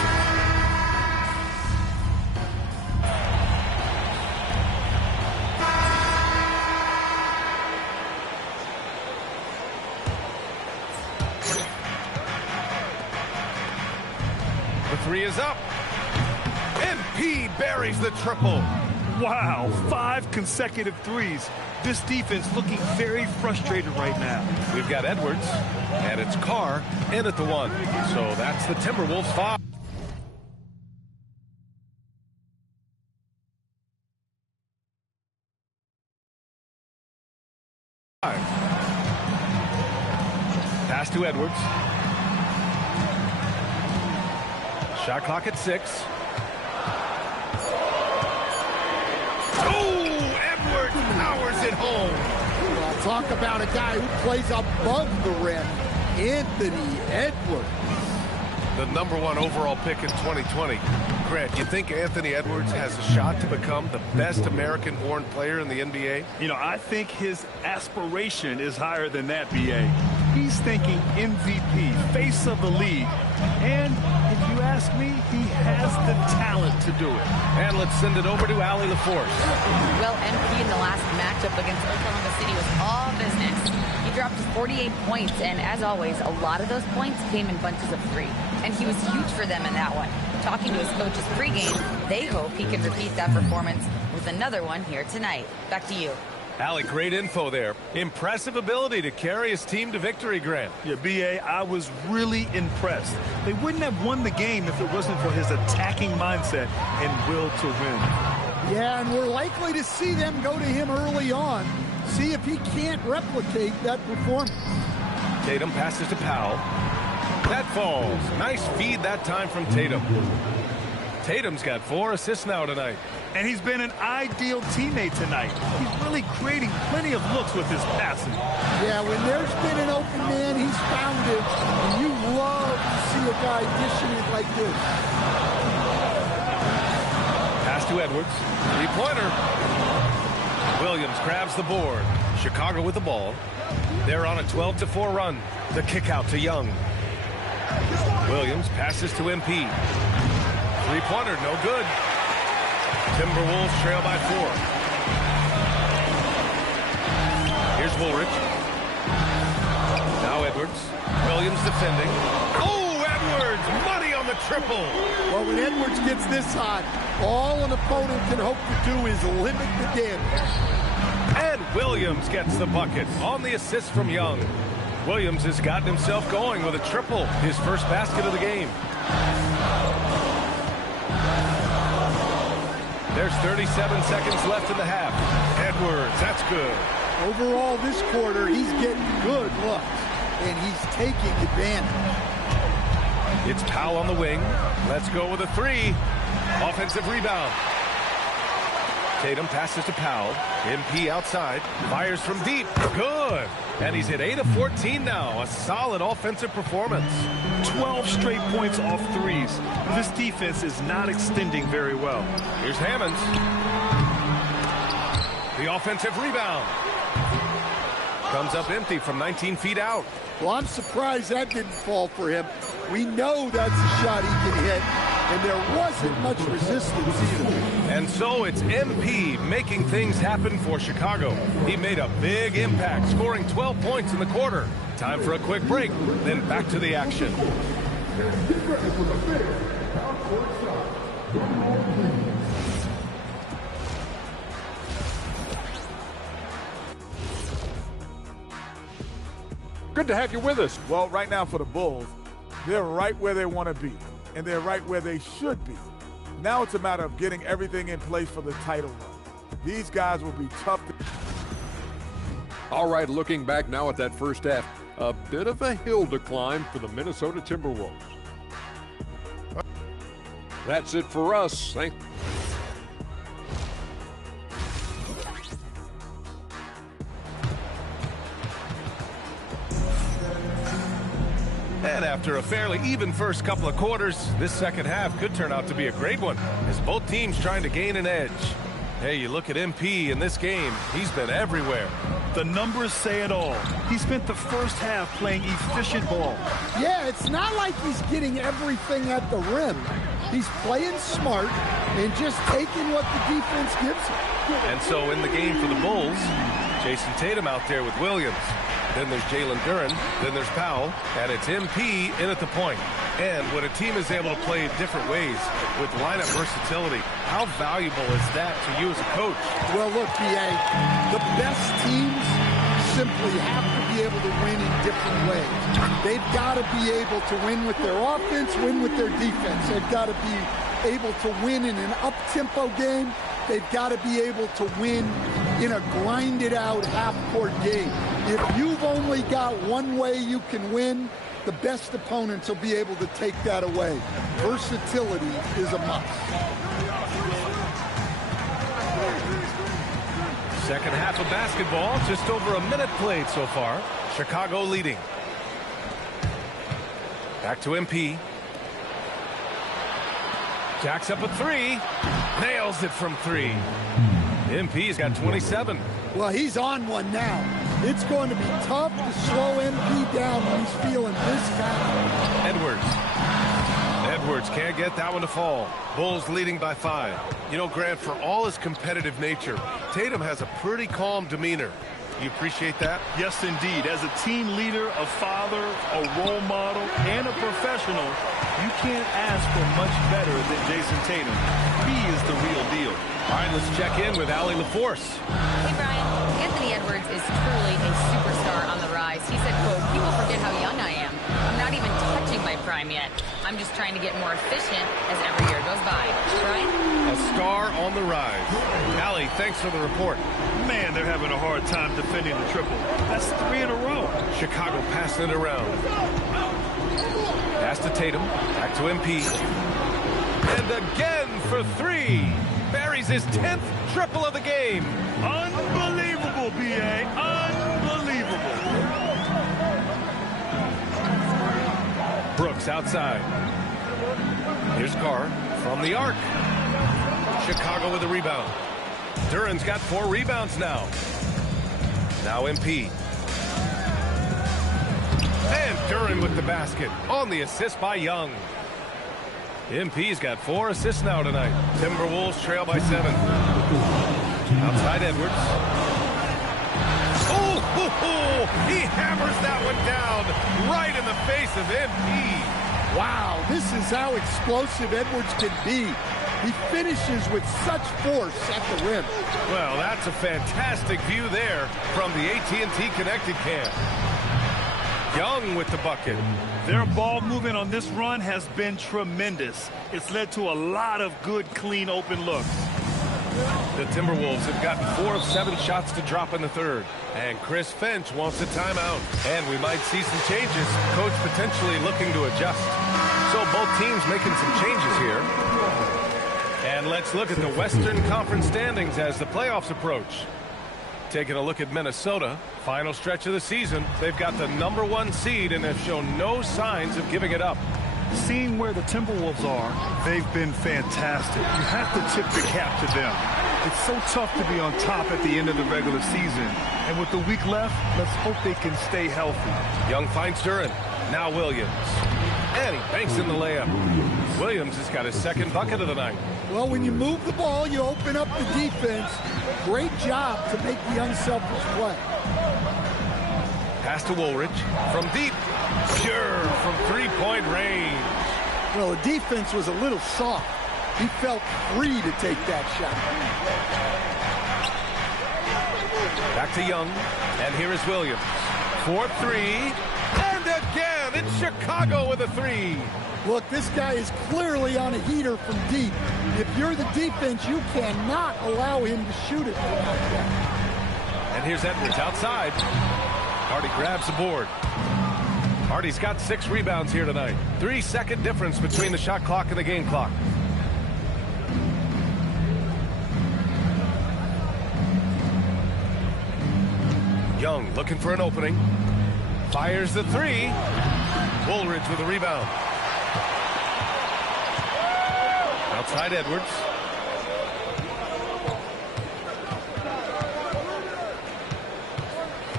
The 3 is up. MP buries the triple. Wow, 5 consecutive threes. This defense looking very frustrated right now. We've got Edwards, and it's Carr in at the 1. So that's the Timberwolves 5. Pass to Edwards. Shot clock at 6. Oh, Edwards powers it home. Well, talk about a guy who plays above the rim. Anthony Edwards. The #1 overall pick in 2020. Grant, you think Anthony Edwards has a shot to become the best American-born player in the NBA? You know, I think his aspiration is higher than that, B.A. He's thinking MVP, face of the league. And if you ask me, he has the talent to do it. And let's send it over to Allie LaForce. Well, MP in the last matchup against Oklahoma City was all business. He dropped 48 points, and as always, a lot of those points came in bunches of 3. And he was huge for them in that one. Talking to his coaches pregame, they hope he can repeat that performance with another one here tonight. Back to you. Allie, great info there. Impressive ability to carry his team to victory, Grant. Yeah, B.A., I was really impressed. They wouldn't have won the game if it wasn't for his attacking mindset and will to win. Yeah, and we're likely to see them go to him early on. See if he can't replicate that performance. Tatum passes to Powell. That falls. Nice feed that time from Tatum. Tatum's got 4 assists now tonight. And he's been an ideal teammate tonight. He's really creating plenty of looks with his passing. Yeah, when there's been an open man, he's found it. And you love to see a guy dishing it like this. Pass to Edwards. 3-pointer. Williams grabs the board. Chicago with the ball. They're on a 12-4 run. The kick out to Young. Williams passes to MP. 3-pointer, no good. Timberwolves trail by 4. Here's Woolridge. Now Edwards. Williams defending. Oh, Edwards! Money on the triple. Well, when Edwards gets this hot, all an opponent can hope to do is limit the damage. And Williams gets the bucket on the assist from Young. Williams has gotten himself going with a triple, his first basket of the game. There's 37 seconds left in the half. Edwards, that's good. Overall, this quarter, he's getting good looks, and he's taking advantage. It's Powell on the wing. Let's go with a 3. Offensive rebound. Tatum passes to Powell. MP outside. Fires from deep. Good. And he's hit 8 of 14 now. A solid offensive performance. 12 straight points off threes. This defense is not extending very well. Here's Hammonds. The offensive rebound. Comes up empty from 19 feet out. Well, I'm surprised that didn't fall for him. We know that's a shot he can hit, and there wasn't much resistance either. And so it's MP making things happen for Chicago. He made a big impact, scoring 12 points in the quarter. Time for a quick break, then back to the action. Good to have you with us. Well, right now for the Bulls, they're right where they want to be, and they're right where they should be. Now it's a matter of getting everything in place for the title run. These guys will be tough to... All right, looking back now at that first half, a bit of a hill to climb for the Minnesota Timberwolves. That's it for us. And after a fairly even first couple of quarters, this second half could turn out to be a great one, as both teams trying to gain an edge. Hey, you look at MP in this game, he's been everywhere. The numbers say it all. He spent the first half playing efficient ball. Yeah, it's not like he's getting everything at the rim. He's playing smart and just taking what the defense gives him. And so in the game for the Bulls, Jason Tatum out there with Williams. Then there's Jalen Duren. Then there's Powell. And it's MP in at the point. And when a team is able to play different ways with lineup versatility, how valuable is that to you as a coach? Well, look, B.A., the best teams simply have to be able to win in different ways. They've got to be able to win with their offense, win with their defense. They've got to be able to win in an up-tempo game. They've got to be able to win in a grinded-out half-court game. If you've only got one way you can win, the best opponents will be able to take that away. Versatility is a must. Second half of basketball, just over a minute played so far. Chicago leading. Back to MP. Jacks up a three. Nails it from three. MP's got 27. Well, he's on one now. It's going to be tough to slow MP down when he's feeling this kind. Edwards can't get that one to fall. Bulls leading by 5. You know, Grant, for all his competitive nature, Tatum has a pretty calm demeanor. You appreciate that? Yes, indeed. As a team leader, a father, a role model, and a professional, you can't ask for much better than Jason Tatum. He is the real deal. All right, let's check in with Allie LaForce. Hey, Brian. Anthony Edwards is truly a superstar on the rise. He said, quote, "People forget how young I am. I'm not even touching my prime yet. I'm just trying to get more efficient as every year goes by." Brian? A star on the rise. Allie, thanks for the report. Man, they're having a hard time defending the triple. That's 3 in a row. Chicago passing it around. Pass to Tatum. Back to MP. And again for 3. Buries his 10th triple of the game. Unbelievable, B.A. Unbelievable. Brooks outside. Here's Carr from the arc. Chicago with a rebound. Duran's got 4 rebounds now. Now MP. And Duran with the basket on the assist by Young. MP's got 4 assists now tonight. Timberwolves trail by 7. Outside Edwards. Oh, he hammers that one down right in the face of MP. Wow, this is how explosive Edwards can be. He finishes with such force at the rim. Well, that's a fantastic view there from the AT&T Connected Cam. Young with the bucket. Their ball movement on this run has been tremendous. It's led to a lot of good, clean, open looks. The Timberwolves have gotten 4 of 7 shots to drop in the third. And Chris Finch wants a timeout. And we might see some changes. Coach potentially looking to adjust. So both teams making some changes here. And let's look at the Western Conference standings as the playoffs approach. Taking a look at Minnesota, final stretch of the season. They've got the #1 seed and have shown no signs of giving it up. Seeing where the Timberwolves are, they've been fantastic. You have to tip the cap to them. It's so tough to be on top at the end of the regular season. And with the week left, let's hope they can stay healthy. Young finds Duran. Now Williams. And he banks in the layup. Williams has got his 2nd bucket of the night. Well, when you move the ball, you open up the defense. Great job to make the unselfish play. Pass to Woolridge from deep. Pure from 3-point range. Well, the defense was a little soft. He felt free to take that shot. Back to Young. And here is Williams. 4-3. And again, it's Chicago with a 3. Look, this guy is clearly on a heater from deep. If you're the defense, you cannot allow him to shoot it from out there. And here's Edwards outside. Hardy grabs the board. Hardy's got 6 rebounds here tonight. 3-second difference between the shot clock and the game clock. Young looking for an opening. Fires the 3. Woolridge with a rebound. Outside Edwards.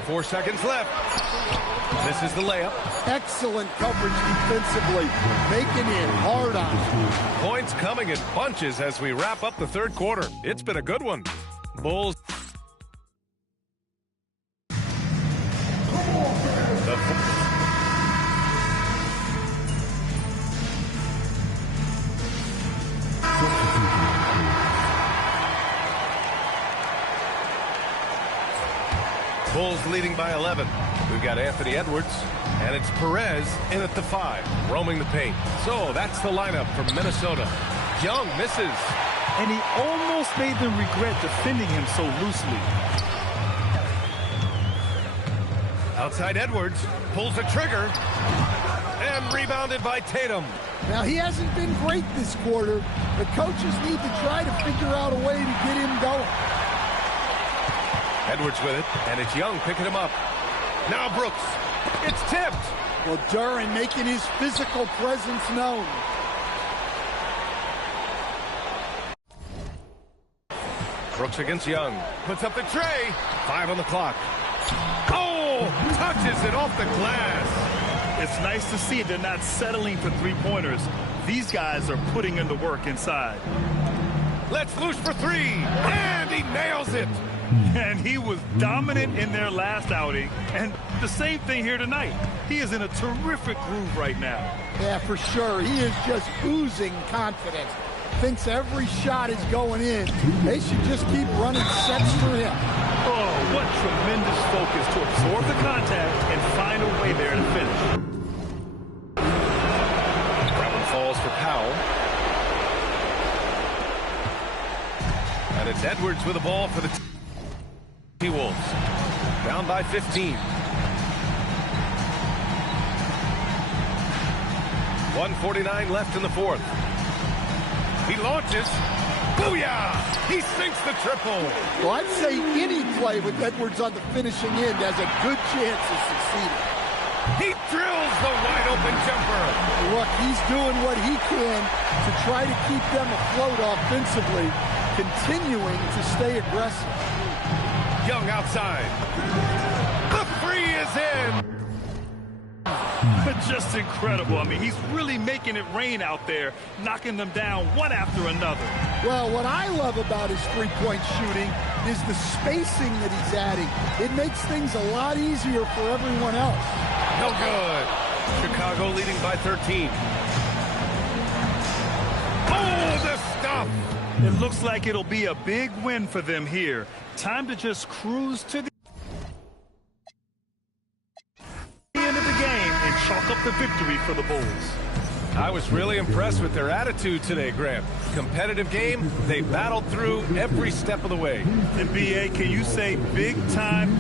Four seconds left. This is the layup. Excellent coverage defensively, making it hard on him. Points coming in bunches as we wrap up the third quarter. It's been a good one. Bulls. Bulls leading by 11. We've got Anthony Edwards, and it's Perez in at the 5, roaming the paint. So that's the lineup for Minnesota. Young misses. And he almost made them regret defending him so loosely. Outside Edwards, pulls the trigger, and rebounded by Tatum. Now, he hasn't been great this quarter. The coaches need to try to figure out a way to get him going. Edwards with it, and it's Young picking him up. Now Brooks. It's tipped. Well, Duran making his physical presence known. Brooks against Young. Puts up the tray. 5 on the clock. Oh! Touches it off the glass. It's nice to see they're not settling for three-pointers. These guys are putting in the work inside. Let's loose for 3. And he nails it. And he was dominant in their last outing. And the same thing here tonight. He is in a terrific groove right now. Yeah, for sure. He is just oozing confidence. Thinks every shot is going in. They should just keep running sets for him. Oh, what tremendous focus to absorb the contact and find a way there to finish. That one falls for Powell. And it's Edwards with the ball for the T-Wolves. Down by 15. 1:49 left in the fourth. He launches. Booyah! He sinks the triple. Well, I'd say any play with Edwards on the finishing end has a good chance of succeeding. He drills the wide-open jumper. Look, he's doing what he can to try to keep them afloat offensively, continuing to stay aggressive. Young outside. The three is in. Just incredible. I mean, he's really making it rain out there, knocking them down one after another. Well, what I love about his three-point shooting is the spacing that he's adding. It makes things a lot easier for everyone else. No good. Chicago leading by 13. Oh, the stuff. It looks like it'll be a big win for them here. Time to just cruise to the end of the game and chalk up the victory for the Bulls. I was really impressed with their attitude today, Graham. Competitive game, they battled through every step of the way. And BA, can you say big time?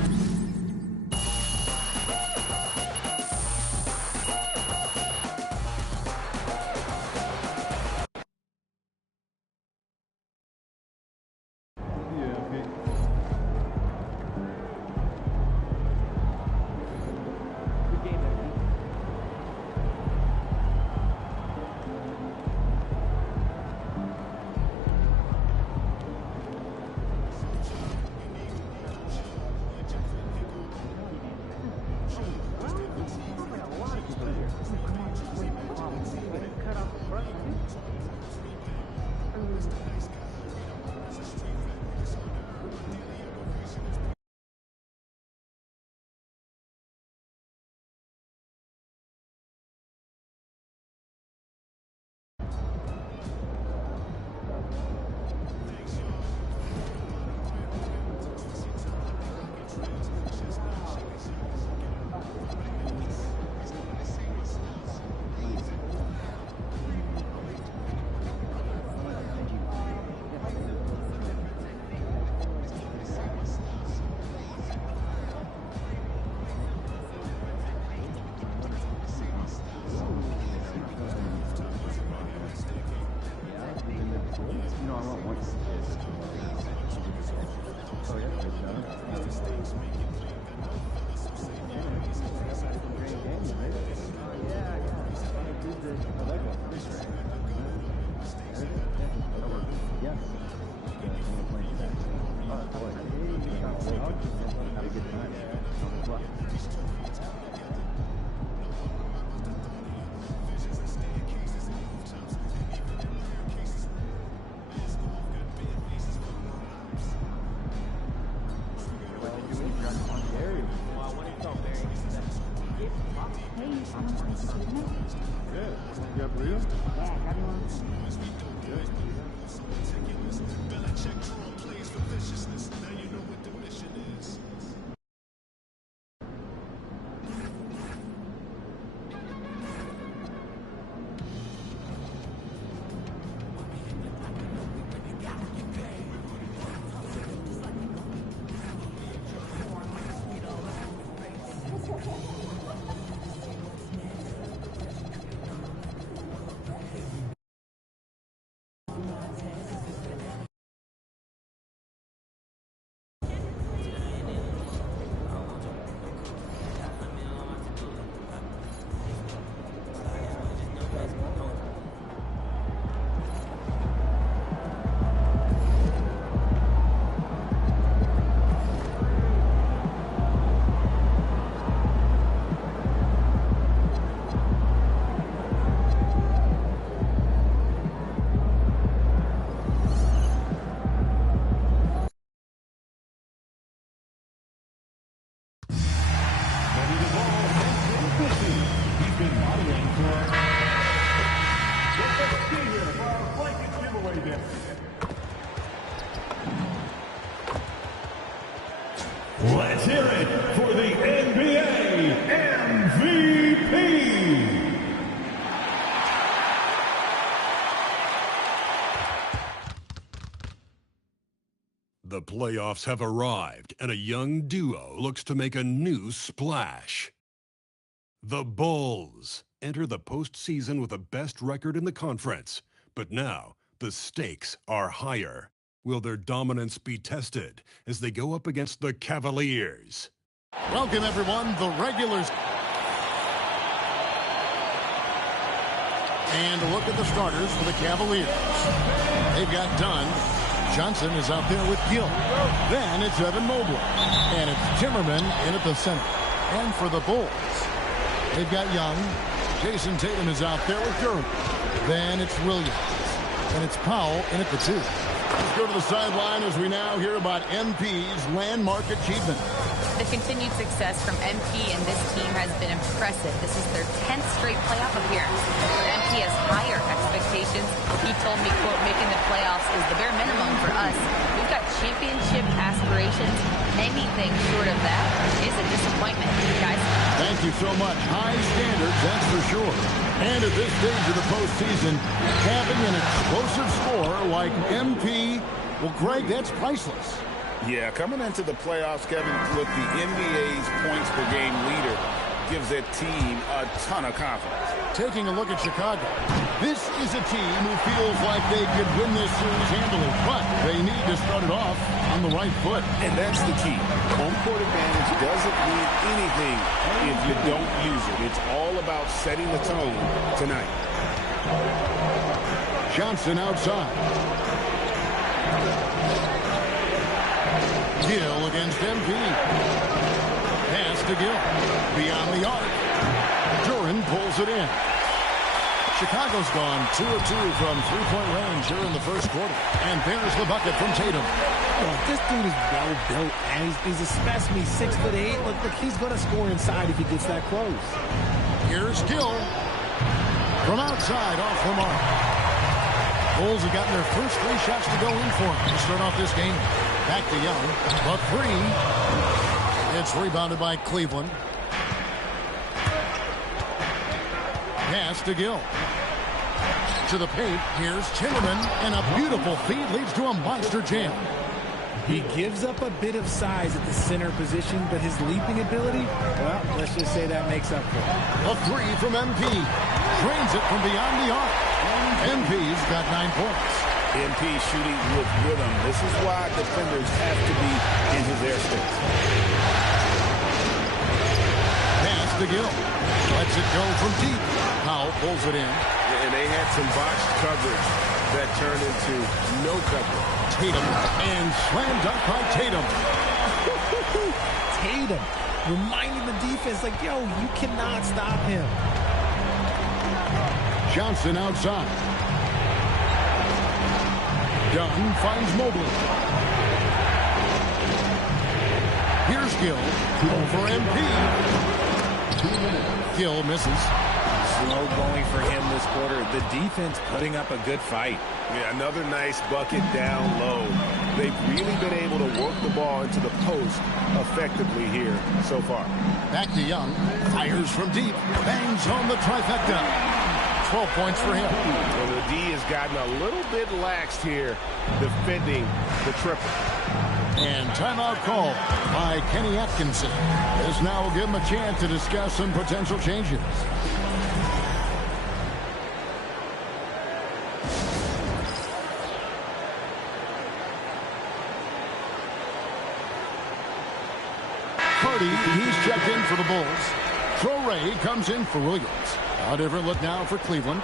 Let's hear it for the NBA MVP. The playoffs have arrived, and a young duo looks to make a new splash. The Bulls enter the postseason with the best record in the conference, but now the stakes are higher. Will their dominance be tested as they go up against the Cavaliers? Welcome, everyone, the regulars. And a look at the starters for the Cavaliers. They've got Dunn. Johnson is out there with Gill. Then it's Evan Mobley. And it's Timmerman in at the center. And for the Bulls, they've got Young. Jason Tatum is out there with Durham. Then it's Williams. And it's Powell in at the 2. Let's go to the sideline as we now hear about MP's landmark achievement. The continued success from MP and this team has been impressive. This is their 10th straight playoff appearance. MP has higher expectations. He told me, quote, making the playoffs is the bare minimum for us. We've got championship aspirations. Anything short of that is a disappointment, guys. Thank you so much. High standards, that's for sure. And at this stage of the postseason, having an explosive score like MP, well, Greg, that's priceless. Yeah, coming into the playoffs, Kevin, with the NBA's points per game leader gives that team a ton of confidence. Taking a look at Chicago, this is a team who feels like they could win this series handily, but they need to start it off on the right foot. And that's the key. Home court advantage doesn't mean anything if you don't use it. It's all about setting the tone tonight. Johnson outside. Gill against MP. Pass to Gill. Beyond the arc. Duran pulls it in. Chicago's gone 2 of 2 from three-point range here in the first quarter. And there's the bucket from Tatum. Oh, this dude is well built, and he's a specimen. He's 6'8". Look, he's going to score inside if he gets that close. Here's Gill. From outside, off the mark. Bulls have gotten their first 3 shots to go in for him to start off this game. Back to Young. The 3. It's rebounded by Cleveland. Pass to Gill. To the paint. Here's Timmerman. And a beautiful feed leads to a monster jam. He gives up a bit of size at the center position, but his leaping ability, well, let's just say that makes up for it. A 3 from MP. Drains it from beyond the arc. MP's got 9 points. MP shooting with rhythm. This is why defenders have to be in his airspace. Pass to Gill. Lets it go from deep. Powell pulls it in. And they had some botched coverage that turned into no coverage. Tatum, and slam dunk by Tatum. Tatum reminding the defense, like, yo, you cannot stop him. Johnson outside. Dunn finds Mobley. Here's Gill. Over MP. 2 minutes. Gill misses. Slow going for him this quarter. The defense putting up a good fight. Yeah, another nice bucket down low. They've really been able to work the ball into the post effectively here so far. Back to Young. Fires from deep. Bangs home the trifecta. 12 points for him. Well, the D has gotten a little bit laxed here defending the triple. And timeout call by Kenny Atkinson. This now will give him a chance to discuss some potential changes. He's checked in for the Bulls. Torrey comes in for Williams. A different look now for Cleveland.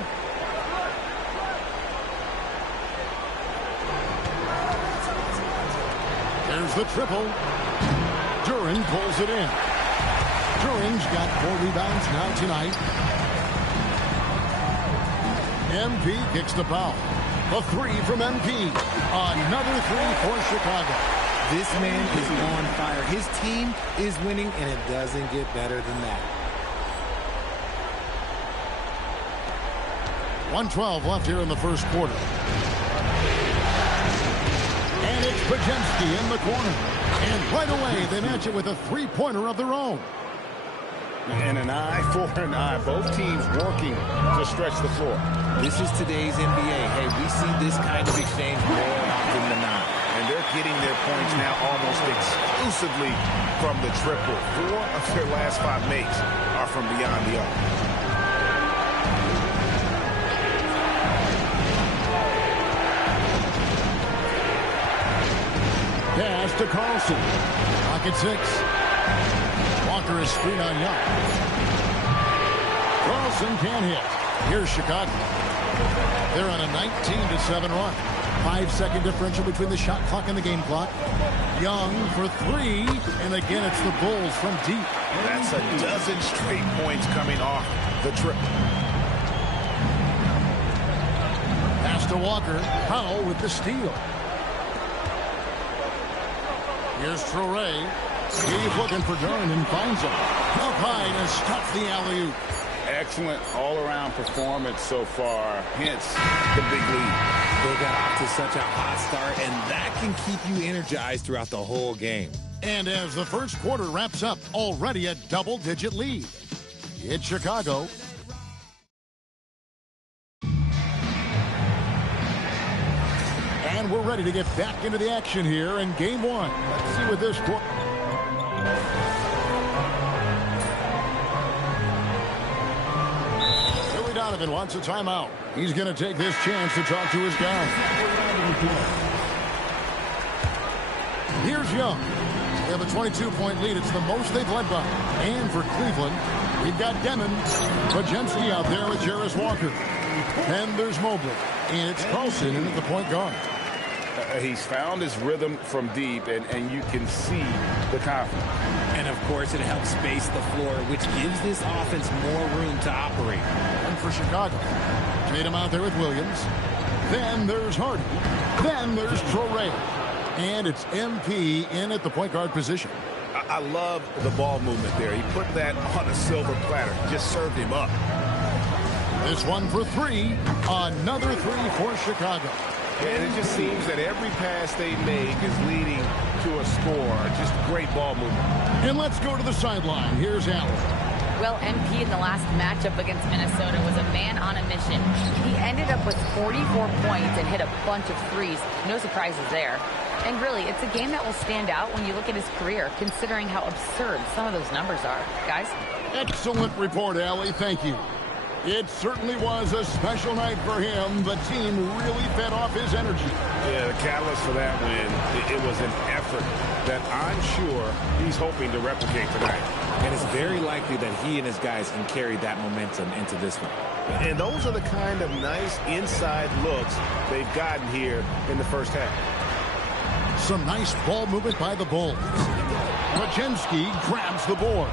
There's the triple. Duran pulls it in. Duran's got 4 rebounds now tonight. MP kicks the foul. A 3 from MP. Another 3 for Chicago. This man is on fire. His team is winning, and it doesn't get better than that. 1:12 left here in the first quarter. And it's Pajemski in the corner. And right away, they match it with a three-pointer of their own. And an eye for an eye. Both teams working to stretch the floor. This is today's NBA. Hey, we see this kind of exchange more often than not. And they're getting their points now almost exclusively from the triple. 4 of their last 5 makes are from beyond the arc. Pass to Carlson. Pocket 6. Walker is screen on Young. Carlson can't hit. Here's Chicago. They're on a 19-7 run. 5-second differential between the shot clock and the game clock. Young for 3, and again it's the Bulls from deep. That's a dozen straight points coming off the triple. Pass to Walker. Powell with the steal. Here's Traore. He's looking for Durant and finds him. Up high and stops the alley-oop. Excellent all-around performance so far, hence the big lead. They got off to such a hot start, and that can keep you energized throughout the whole game. And as the first quarter wraps up, already a double-digit lead. It's Chicago. And we're ready to get back into the action here in Game 1. Let's see what this quarter... Donovan wants a timeout. He's going to take this chance to talk to his guy. Here's Young. They have a 22-point lead. It's the most they've led by. And for Cleveland, we've got Demon. Pajemski out there with Jarris Walker. And there's Mobley. And it's Carlson in at the point guard. He's found his rhythm from deep, and you can see the confidence. And, of course, it helps space the floor, which gives this offense more room to operate. And for Chicago, Tatum out there with Williams. Then there's Harden. Then there's Traore. And it's MP in at the point guard position. I love the ball movement there. He put that on a silver platter. Just served him up. This one for 3. Another 3 for Chicago. And it just seems that every pass they make is leading to a score. Just great ball movement. And let's go to the sideline. Here's Allen. Well, MP in the last matchup against Minnesota was a man on a mission. He ended up with 44 points and hit a bunch of threes. No surprises there. And really, it's a game that will stand out when you look at his career, considering how absurd some of those numbers are. Guys? Excellent report, Allie. Thank you. It certainly was a special night for him. The team really fed off his energy. Yeah, the catalyst for that win, it was an effort that I'm sure he's hoping to replicate tonight. And it's very likely that he and his guys can carry that momentum into this one. And those are the kind of nice inside looks they've gotten here in the first half. Some nice ball movement by the Bulls. Pajemski grabs the board.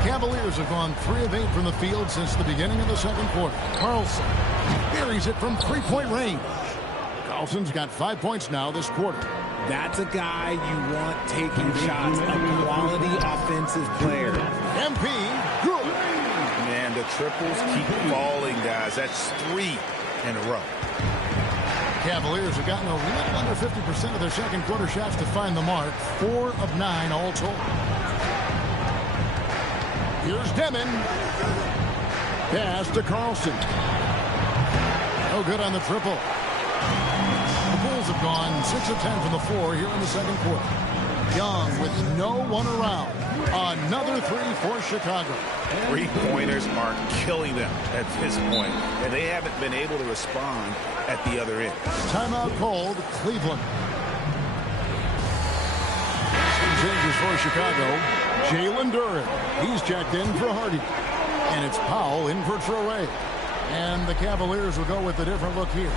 Cavaliers have gone 3 of 8 from the field since the beginning of the second quarter. Carlson buries it from 3-point range. Carlson's got 5 points now this quarter. That's a guy you want taking shots, a quality offensive player. MP, good. Man, the triples keep falling, guys. That's 3 in a row. Cavaliers have gotten a little under 50% of their second quarter shots to find the mark. 4 of 9 all told. Here's Demon. Pass to Carlson. No good on the triple. The Bulls have gone 6 of 10 from the floor here in the second quarter. Young with no one around. Another 3 for Chicago. 3-pointers are killing them at this point, and they haven't been able to respond at the other end. Timeout called, Cleveland. Changes for Chicago. Jalen Duren. He's checked in for Hardy. And it's Powell in for Traore. And the Cavaliers will go with a different look here.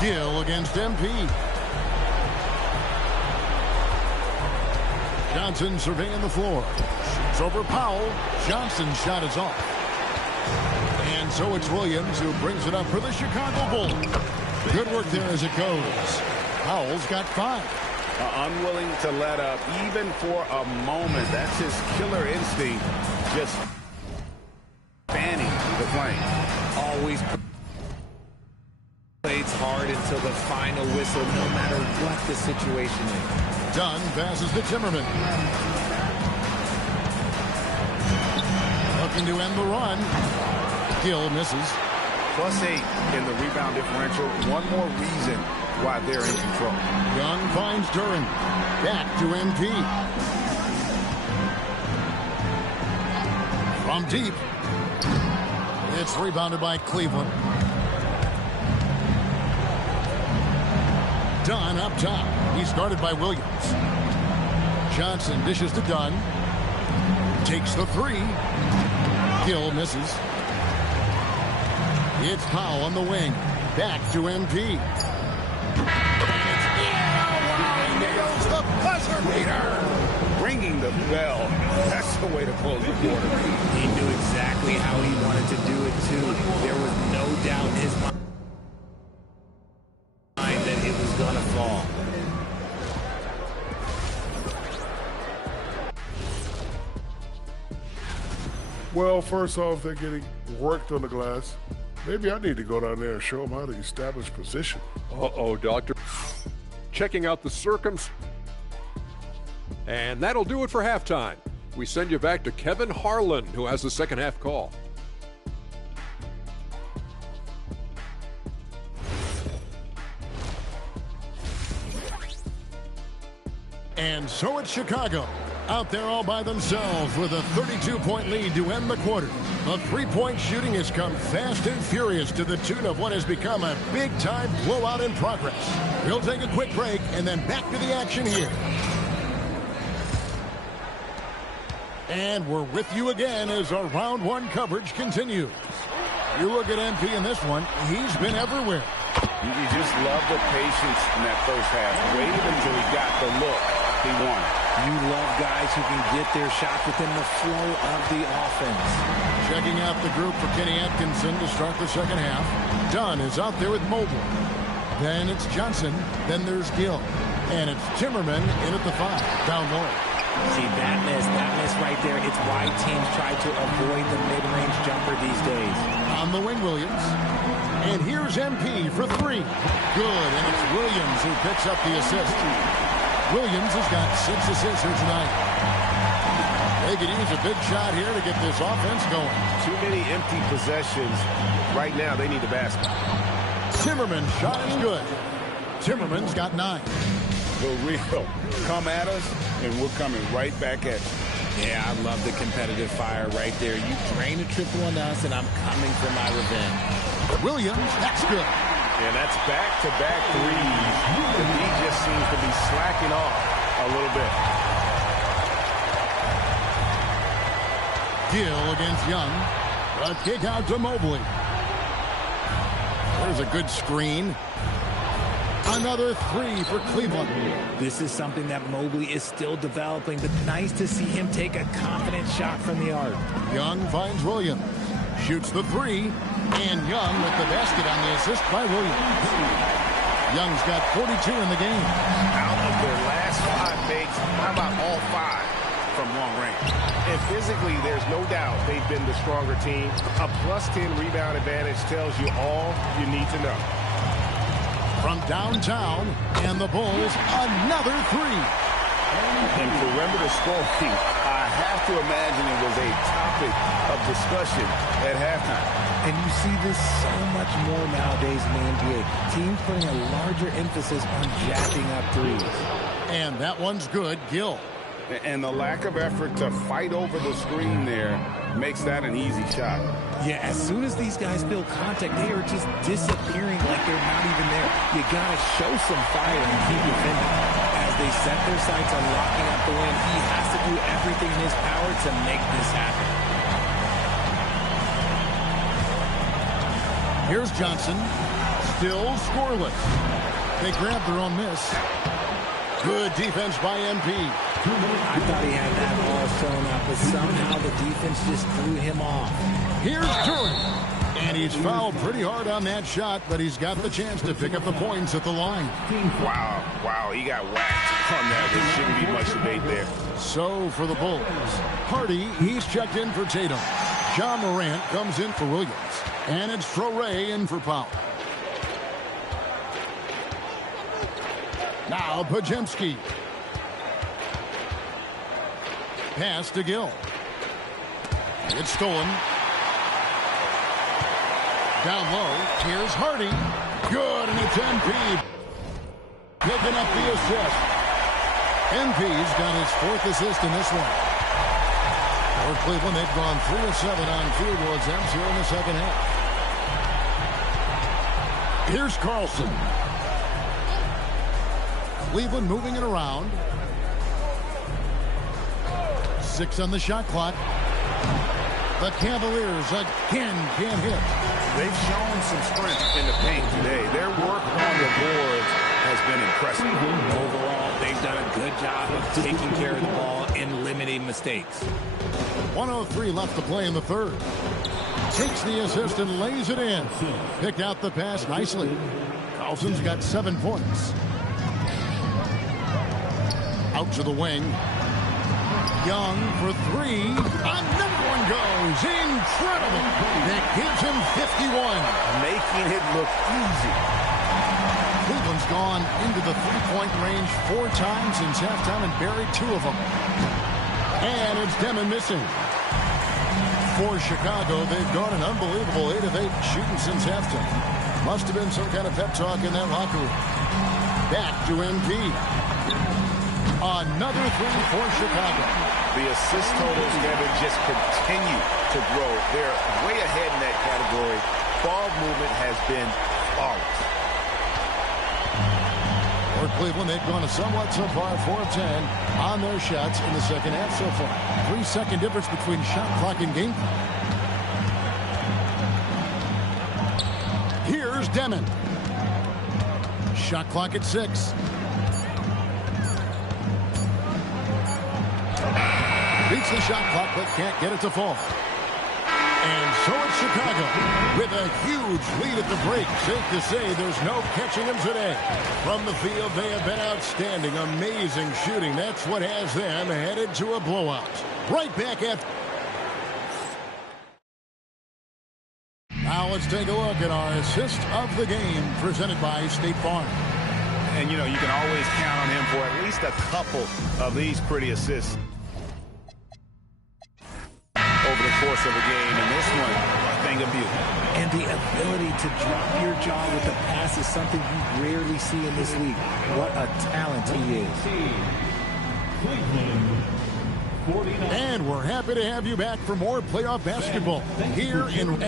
Gill against MP. Johnson surveying the floor. Shoots over Powell. Johnson's shot is off. And so it's Williams who brings it up for the Chicago Bulls. Good work there as it goes. Powell's got 5. Unwilling to let up even for a moment. That's his killer instinct. Just fanning the flame. Always plays hard until the final whistle, no matter what the situation is. Dunn passes to Timmerman. Looking to end the run. Gill misses. +8 in the rebound differential. One more reason why they're in control. Young finds Duran. Back to MP. From deep. It's rebounded by Cleveland. Dunn up top. He's guarded by Williams. Johnson dishes to Dunn. Takes the three. Gill misses. It's Powell on the wing. Back to MP. There goes the buzzer beater. Ringing the bell. That's the way to close the quarter. He knew exactly how he wanted to do it, too. There was no doubt in his mind that it was going to fall. Well, first off, they're getting worked on the glass. Maybe I need to go down there and show them how to establish position. Uh-oh, Doctor. Checking out the circums. And that'll do it for halftime. We send you back to Kevin Harlan, who has the second half call. And so it's Chicago, out there all by themselves with a 32-point lead to end the quarter. The three-point shooting has come fast and furious to the tune of what has become a big-time blowout in progress. We'll take a quick break and then back to the action here. And we're with you again as our round one coverage continues. You look at MP in this one, he's been everywhere. You just love the patience in that first half. Waited until he got the look he wanted. You love guys who can get their shot within the flow of the offense. Checking out the group for Kenny Atkinson to start the second half. Dunn is out there with Mobley. Then it's Johnson. Then there's Gill. And it's Timmerman in at the 5, down low. See, that miss right there. It's why teams try to avoid the mid-range jumper these days. On the wing, Williams. And here's MP for 3. Good, and it's Williams who picks up the assist. Williams has got 6 assists here tonight. They could use a big shot here to get this offense going. Too many empty possessions. Right now, they need the basket. Timmerman's shot is good. Timmerman's got 9. The real. Come at us, and we're coming right back at you. Yeah, I love the competitive fire right there. You drain a triple on us, and I'm coming for my revenge. Williams, that's good. And that's back-to-back threes. The D just seems to be slacking off a little bit. Gill against Young. A kick out to Mobley. There's a good screen. Another 3 for Cleveland. This is something that Mobley is still developing, but nice to see him take a confident shot from the arc. Young finds Williams. Shoots the 3. And Young with the basket on the assist by Williams. Young's got 42 in the game. Out of their last 5 makes, how about all 5 from long range? And physically, there's no doubt they've been the stronger team. A +10 rebound advantage tells you all you need to know. From downtown, and the Bulls, another 3. And perimeter scoring, I have to imagine it was a topic of discussion at halftime. And you see this so much more nowadays in the NBA. Teams putting a larger emphasis on jacking up threes. And that one's good, Gill. And the lack of effort to fight over the screen there makes that an easy shot. Yeah, as soon as these guys feel contact, they are just disappearing like they're not even there. You got to show some fire and keep defending. As they set their sights on locking up the win, he has to do everything in his power to make this happen. Here's Johnson. Still scoreless. They grab their own miss. Good defense by MP. I thought he had that ball sewn up, but somehow the defense just threw him off. Here's Duran. And he's fouled pretty hard on that shot, but he's got the chance to pick up the points at the line. Wow, he got whacked on that. There shouldn't be much debate there. So for the Bulls, Hardy, he's checked in for Tatum. John Morant comes in for Williams. And it's Traoré in for Powell. Now Pajemski. Pass to Gill. It's stolen. Down low. Here's Hardy. Good, and it's MP. Picking up the assist. MP's got his 4th assist in this one. For Cleveland, they've gone 3 of 7 on field goal attempts here in the second half. Here's Carlson. Cleveland moving it around. 6 on the shot clock. The Cavaliers again can't hit. They've shown some strength in the paint today. Their work on the boards has been impressive. Overall, they've done a good job of taking care of the ball and limiting mistakes. 1:03 left to play in the third. Takes the assist and lays it in. Picked out the pass nicely. Carlson's got 7 points. Out to the wing. Young for 3. Another one goes. Incredible. That gives him 51. Making it look easy. Cleveland's gone into the 3-point range 4 times since halftime and buried 2 of them. And it's Demon missing. For Chicago, they've gone an unbelievable 8 of 8 shooting since halftime. Must have been some kind of pep talk in that locker room. Back to MP. Another 3 for Chicago. The assist totals, Kevin, just continue to grow. They're way ahead in that category. Ball movement has been flawless. For Cleveland, they've gone a somewhat subpar 4 of 10 on their shots in the second half so far. 3-second difference between shot clock and game clock. Here's Demon. Shot clock at 6. Beats the shot clock, but can't get it to fall. And so it's Chicago with a huge lead at the break. Safe to say there's no catching them today. From the field, they have been outstanding. Amazing shooting. That's what has them headed to a blowout. Right back at... Now let's take a look at our assist of the game presented by State Farm. And, you know, you can always count on him for at least a couple of these pretty assists over the course of a game, and this one, a thing of beauty. And the ability to drop your jaw with the pass is something you rarely see in this league. What a talent he is. And we're happy to have you back for more playoff basketball here in...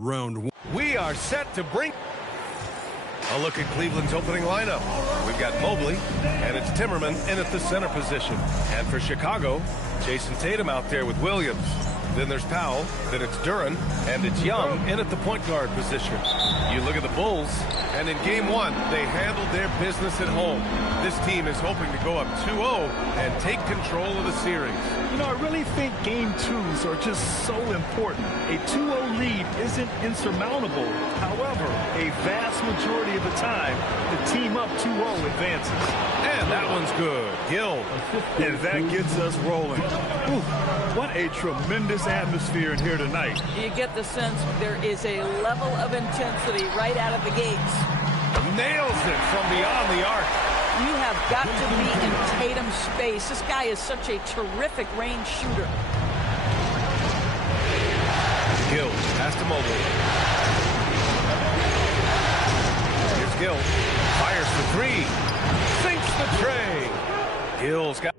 Round 1. We are set to bring a look at Cleveland's opening lineup. We've got Mobley, and it's Timmerman in at the center position. And for Chicago, Jason Tatum out there with Williams. Then there's Powell, then it's Duren, and it's Young in at the point guard position. You look at the Bulls, and in Game 1, they handled their business at home. This team is hoping to go up 2-0 and take control of the series. You know, I really think Game 2s are just so important. A 2-0 lead isn't insurmountable. However, a vast majority of the time, the team up 2-0 advances. And that one's good. Gill. And that gets us rolling. Ooh, what a tremendous atmosphere in here tonight. You get the sense there is a level of intensity right out of the gates. Nails it from beyond the arc. You have got to be in Tatum's space. This guy is such a terrific range shooter. Gill, pass to Mobley. Here's Gill. Fires for three. Sinks the tray. Gill's got...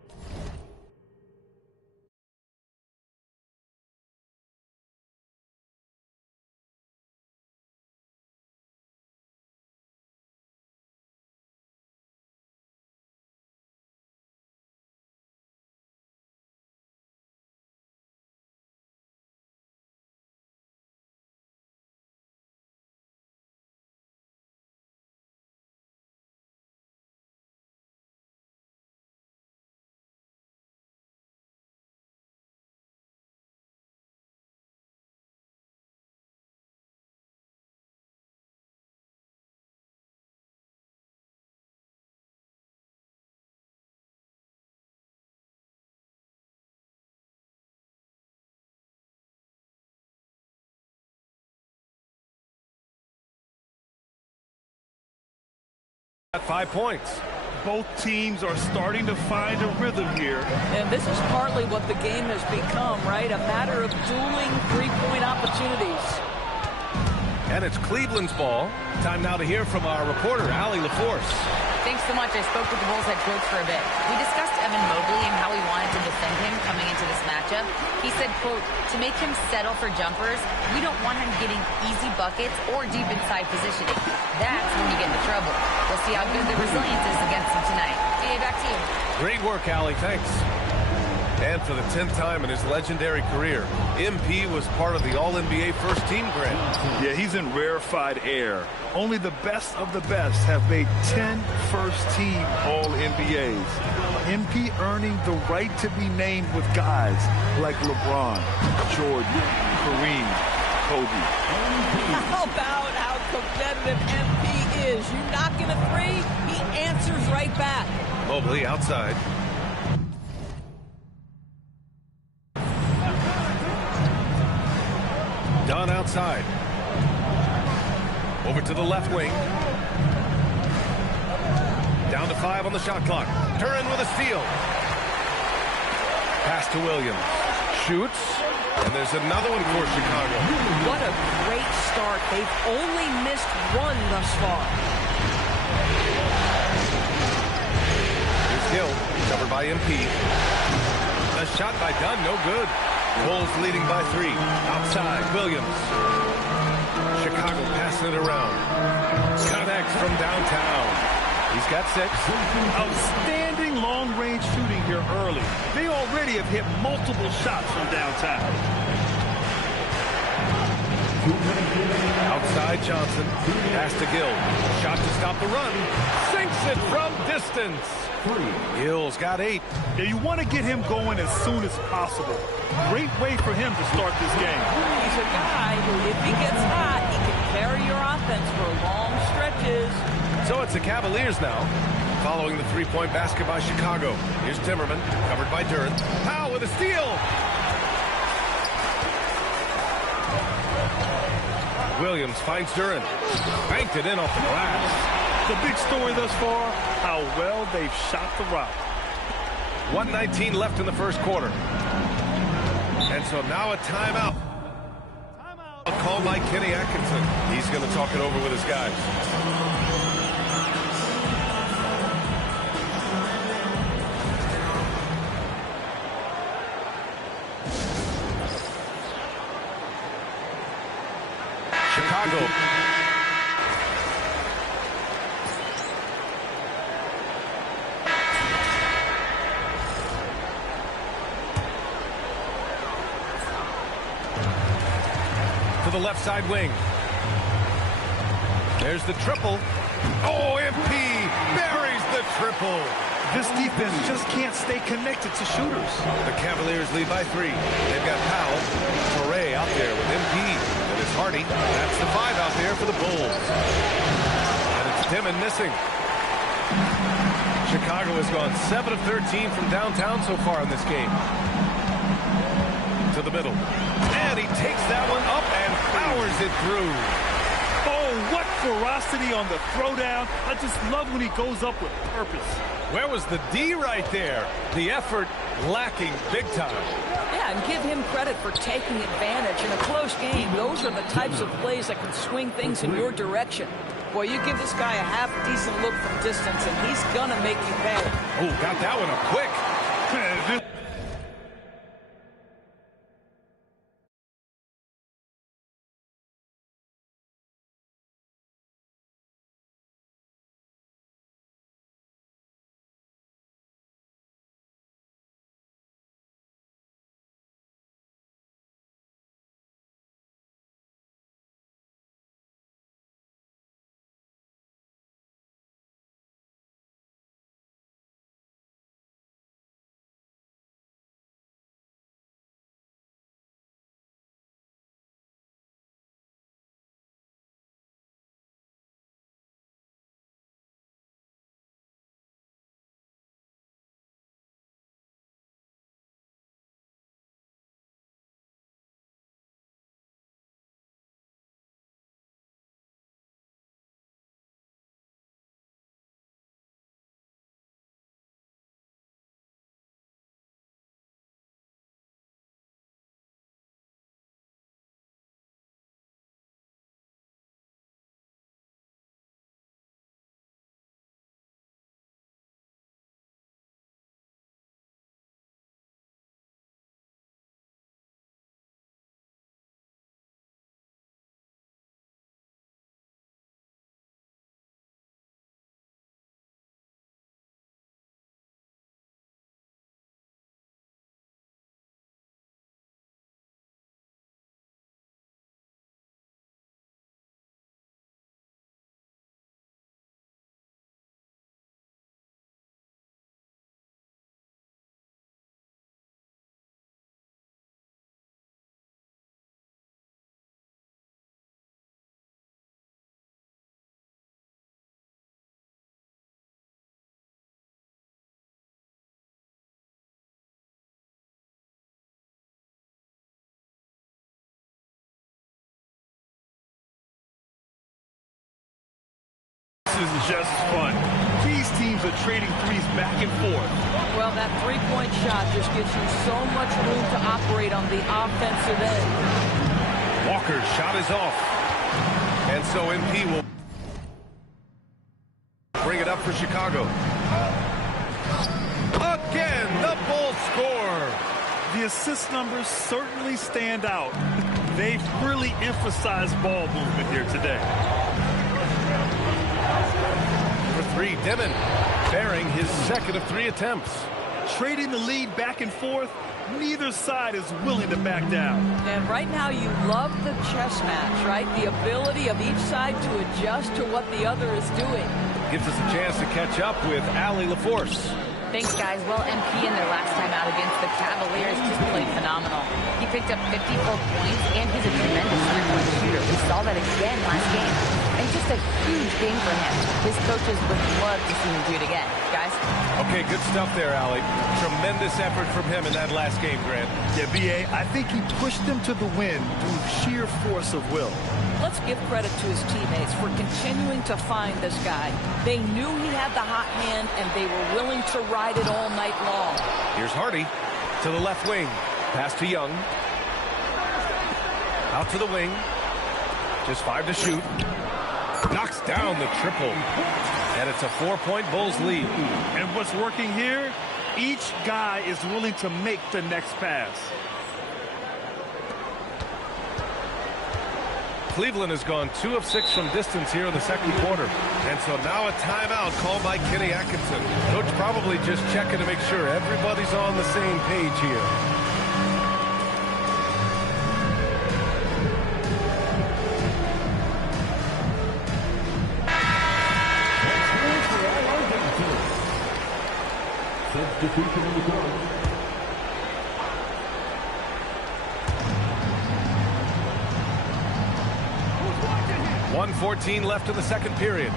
Got 5 points. Both teams are starting to find a rhythm here. And this is partly what the game has become, right? A matter of dueling three-point opportunities. And it's Cleveland's ball. Time now to hear from our reporter, Allie LaForce. Thanks so much. I spoke with the Bulls head coach for a bit. We discussed Evan Mobley and how he wanted to defend him coming into this matchup. He said, quote, to make him settle for jumpers, we don't want him getting easy buckets or deep inside positioning. That's when you get into trouble. We'll see how good the resilience is against him tonight. DA, back to you. Great work, Allie. Thanks. And for the 10th time in his legendary career, MP was part of the All-NBA First Team grant. Yeah, he's in rarefied air. Only the best of the best have made 10 first-team All-NBAs. MP earning the right to be named with guys like LeBron, Jordan, Kareem, Kobe. How about how competitive MP is? You knock in a three, he answers right back. Mobley outside. Dunn outside. Over to the left wing. Down to 5 on the shot clock. Duren with a steal. Pass to Williams. Shoots. And there's another one for Chicago. What a great start. They've only missed one thus far. Here's Gill. Covered by MP. A shot by Dunn. No good. Bulls leading by 3. Outside, Williams. Chicago passing it around. Connects from downtown. He's got 6. Outstanding long-range shooting here early. They already have hit multiple shots from downtown. Outside, Johnson. Pass to Gill. Shot to stop the run. Sinks it from distance. Gill's got 8. Yeah, you want to get him going as soon as possible. Great way for him to start this game. He's a guy who, if he gets hot, he can carry your offense for long stretches. So it's the Cavaliers now, following the three-point basket by Chicago. Here's Timmerman, covered by Duren. Powell with a steal. Williams finds Duren. Banked it in off the glass. The big story thus far, how well they've shot the rock. 1:19 left in the first quarter. And so now a timeout. Called by Kenny Atkinson. He's going to talk it over with his guys. Chicago. To the left side wing. There's the triple. Oh, MP buries the triple. This defense just can't stay connected to shooters. The Cavaliers lead by 3. They've got Powell, Torrey out there with MP. And it's Hardy. That's the 5 out there for the Bulls. And it's Dimon missing. Chicago has gone 7 of 13 from downtown so far in this game. To the middle. And he takes that one up and powers it through. Oh, what ferocity on the throwdown. I just love when he goes up with purpose. Where was the D right there? The effort lacking big time. Yeah, and give him credit for taking advantage. In a close game, those are the types of plays that can swing things in your direction. Boy, you give this guy a half-decent look from distance, and he's going to make you pay. Oh, got that one up quick. This is just fun. These teams are trading threes back and forth. Well, that three-point shot just gives you so much room to operate on the offensive end. Walker's shot is off. And so MP will bring it up for Chicago. Again, the Bulls score. The assist numbers certainly stand out. They've really emphasized ball movement here today. For 3, Dimon bearing his second of 3 attempts. Trading the lead back and forth, neither side is willing to back down. And right now you love the chess match, right? The ability of each side to adjust to what the other is doing. Gives us a chance to catch up with Allie LaForce. Thanks, guys. Well, MP in their last time out against the Cavaliers just played phenomenal. He picked up 54 points, and he's a tremendous three-point shooter. We saw that again last game. And just a huge game for him. His coaches would love to see him do it again. Guys? Okay, good stuff there, Allie. Tremendous effort from him in that last game, Grant. Yeah, B.A., I think he pushed them to the win through sheer force of will. Let's give credit to his teammates for continuing to find this guy. They knew he had the hot hand, and they were willing to ride it all night long. Here's Hardy to the left wing. Pass to Young. Out to the wing. Just 5 to shoot. Knocks down the triple. And it's a 4-point Bulls lead. And what's working here? Each guy is willing to make the next pass. Cleveland has gone 2 of 6 from distance here in the second quarter. And so now a timeout called by Kenny Atkinson. Coach probably just checking to make sure everybody's on the same page here. Substitution on the court. 1:14 left in the second period.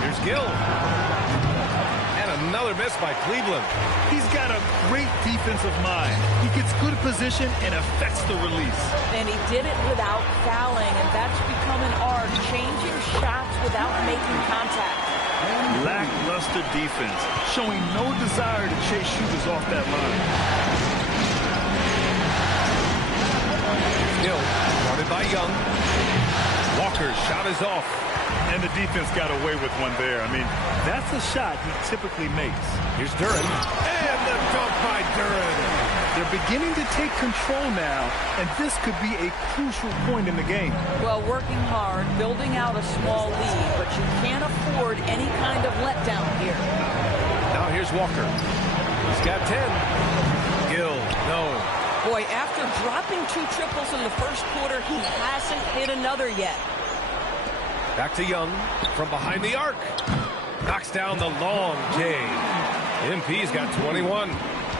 Here's Gill. And another miss by Cleveland. He's got a great defensive mind. He gets good position and affects the release. And he did it without fouling, and that's become an art, changing shots without making contact. Lackluster defense, showing no desire to chase shooters off that line. Gill, guarded by Young. Walker's shot is off. And the defense got away with one there. I mean, that's a shot he typically makes. Here's Duren. And the dunk by Duren. They're beginning to take control now, and this could be a crucial point in the game. Well, working hard, building out a small lead, but you can't afford any kind of letdown here. Now here's Walker. He's got 10. Gill, no. Boy, after dropping 2 triples in the first quarter, he hasn't hit another yet. Back to Young from behind the arc. Knocks down the long J. MP's got 21.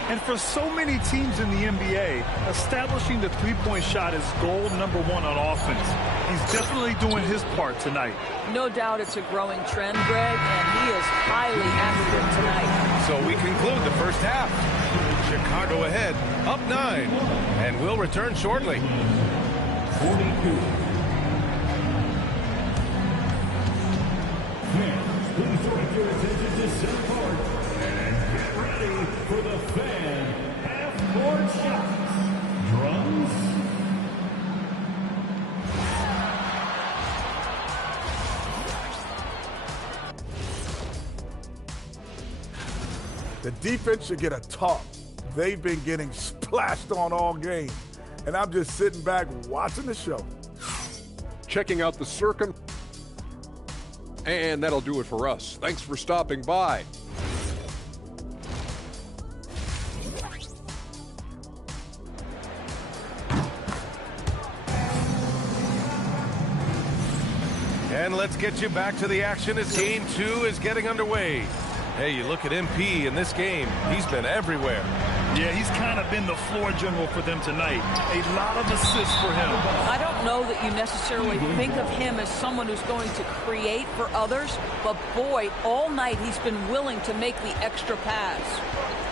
And for so many teams in the NBA, establishing the three-point shot is goal number 1 on offense. He's definitely doing his part tonight. No doubt it's a growing trend, Greg, and he is highly accurate tonight. So we conclude the first half. Chicago ahead, up 9, and we'll return shortly. 42. Please direct your attention to center court and get ready for the fan half-court shots. Drums. The defense should get a talk. They've been getting splashed on all game, and I'm just sitting back watching the show. Checking out the circum. And that'll do it for us. Thanks for stopping by. And let's get you back to the action as game 2 is getting underway. Hey, you look at MP in this game, he's been everywhere. Yeah, he's kind of been the floor general for them tonight. A lot of assists for him. I don't know that you necessarily think of him as someone who's going to create for others, but boy, all night he's been willing to make the extra pass.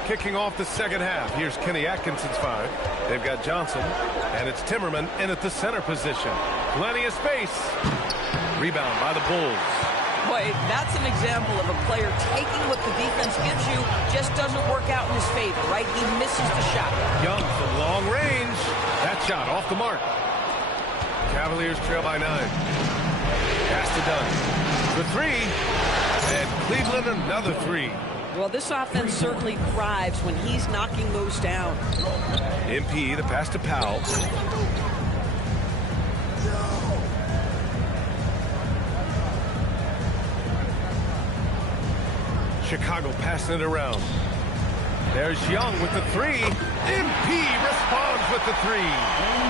Kicking off the second half, here's Kenny Atkinson's 5. They've got Johnson, and it's Timmerman in at the center position. Plenty of space. Rebound by the Bulls. Boy, that's an example of a player taking what the defense gives you, just doesn't work out in his favor, right? He misses the shot. Young from long range. That shot off the mark. Cavaliers trail by 9. Pass to Dunn. The 3. And Cleveland another 3. Well, this offense certainly thrives when he's knocking those down. MP, the pass to Powell. Chicago passing it around. There's Young with the 3. MP responds with the 3.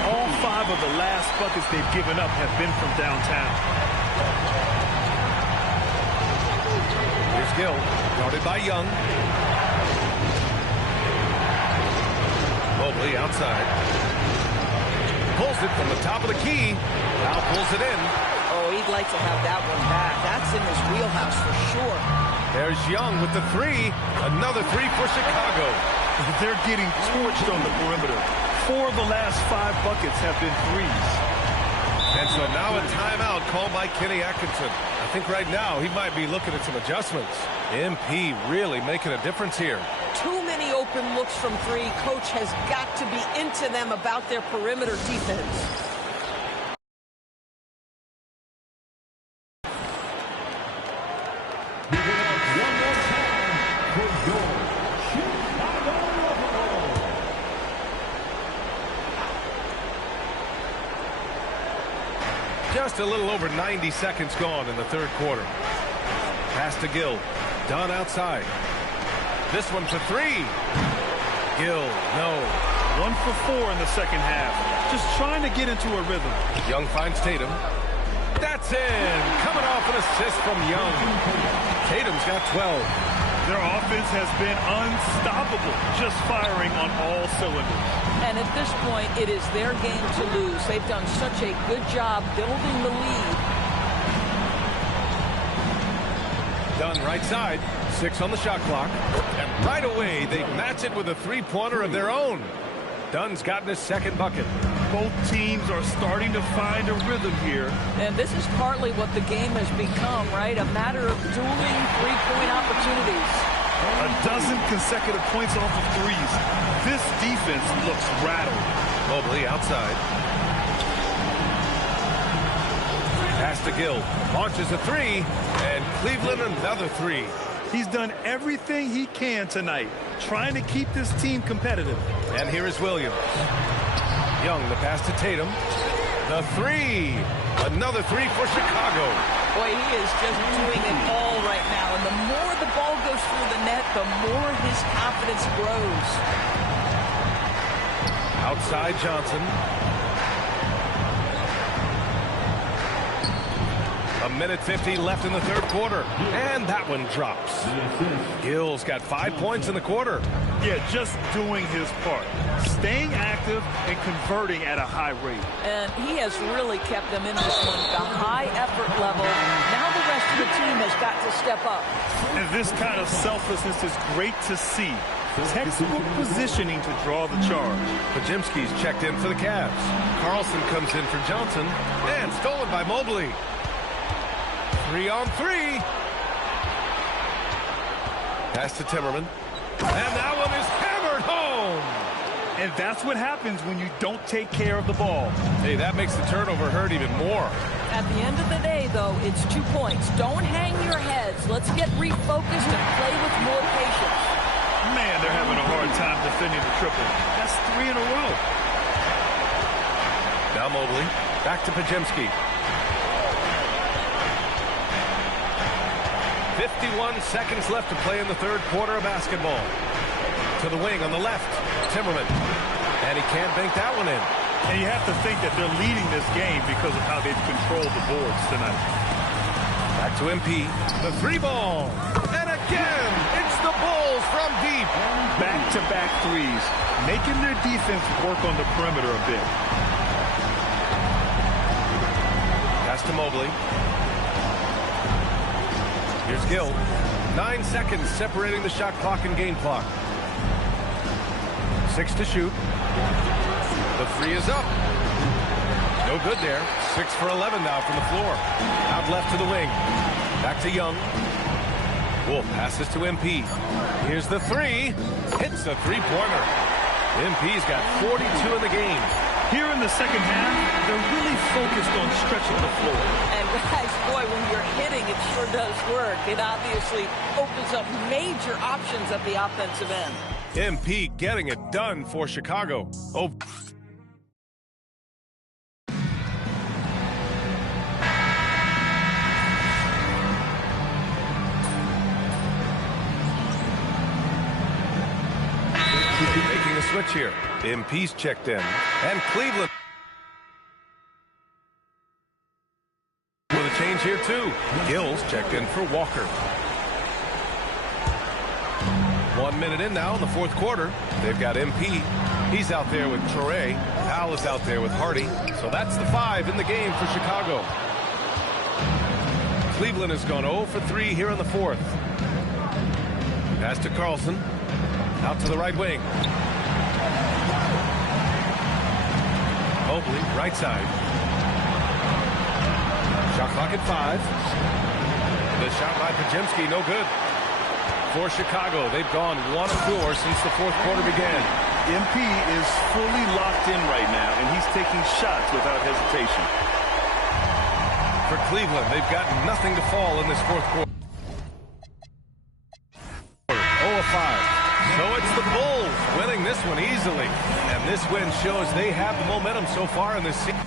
All 5 of the last buckets they've given up have been from downtown. Here's Gill, guarded by Young. Mobley outside. Pulls it from the top of the key. Now pulls it in. Oh, he'd like to have that one back. That's in his wheelhouse for sure. There's Young with the 3. Another 3 for Chicago. They're getting torched on the perimeter. 4 of the last 5 buckets have been threes. And so now a timeout called by Kenny Atkinson. I think right now he might be looking at some adjustments. MP really making a difference here. Too many open looks from 3. Coach has got to be into them about their perimeter defense. Just a little over 90 seconds gone in the third quarter. Pass to Gill. Dunn outside. This one for three. Gill, no. 1 for 4 in the second half. Just trying to get into a rhythm. Young finds Tatum. That's in. Coming off an assist from Young. Tatum's got 12. Their offense has been unstoppable, just firing on all cylinders. And at this point, it is their game to lose. They've done such a good job building the lead. Dunn right side. 6 on the shot clock. And right away, they match it with a three-pointer of their own. Dunn's gotten his second bucket. Both teams are starting to find a rhythm here. And this is partly what the game has become, right? A matter of dueling three-point opportunities. A dozen consecutive points off of threes. This defense looks rattled. Mobley outside. Pass to Gill. Launches a three. And Cleveland another three. He's done everything he can tonight, trying to keep this team competitive. And here is Williams. Young, the pass to Tatum. The three. Another three for Chicago. Boy, he is just doing it all right now. And the more the ball goes through the net, the more his confidence grows. Outside Johnson. A minute 50 left in the third quarter. And that one drops. Gill's got 5 points in the quarter. Yeah, just doing his part. Staying active and converting at a high rate. And he has really kept them in this one. The high effort level. Now the rest of the team has got to step up. And this kind of selflessness is great to see. Textbook positioning to draw the charge. Pajimski's checked in for the Cavs. Carlson comes in for Johnson. And stolen by Mobley. 3 on 3. Pass to Timmerman. And that one is hammered home. And that's what happens when you don't take care of the ball. Hey, that makes the turnover hurt even more. At the end of the day, though, it's 2 points. Don't hang your heads. Let's get refocused and play with more patience. Man, they're having a hard time defending the triple. That's 3 in a row. Now Mobley. Back to Pajimski. 51 seconds left to play in the third quarter of basketball. To the wing on the left, Timmerman. And he can't bank that one in. And you have to think that they're leading this game because of how they've controlled the boards tonight. Back to MP. The three ball. And again, it's the Bulls from deep. Back-to-back threes, making their defense work on the perimeter a bit. Pass to Mobley. Here's Gill. 9 seconds separating the shot clock and game clock. 6 to shoot. The three is up. No good there. 6 for 11 now from the floor. Out left to the wing. Back to Young. Wolf passes to MP. Here's the three. Hits a three-pointer. MP's got 42 in the game. Here in the second half, they're really focused on stretching the floor. And guys, boy, when you're hitting, it sure does work. It obviously opens up major options at the offensive end. MP getting it done for Chicago. Oh. Making a switch here. MP's checked in. And Cleveland with a change here too. Gill's checked in for Walker. 1 minute in now in the fourth quarter. They've got MP. He's out there with Toure. Al is out there with Hardy. So that's the 5 in the game for Chicago. Cleveland has gone 0 for 3 here in the fourth. Pass to Carlson. Out to the right wing. Mobley, right side. Shot clock at 5. The shot by Pajimski, no good. For Chicago, they've gone 1 of 4 since the fourth quarter began. MP is fully locked in right now, and he's taking shots without hesitation. For Cleveland, they've got nothing to fall in this fourth quarter. 0 of 5. So it's the Bulls winning this one easily. And this win shows they have the momentum so far in this season.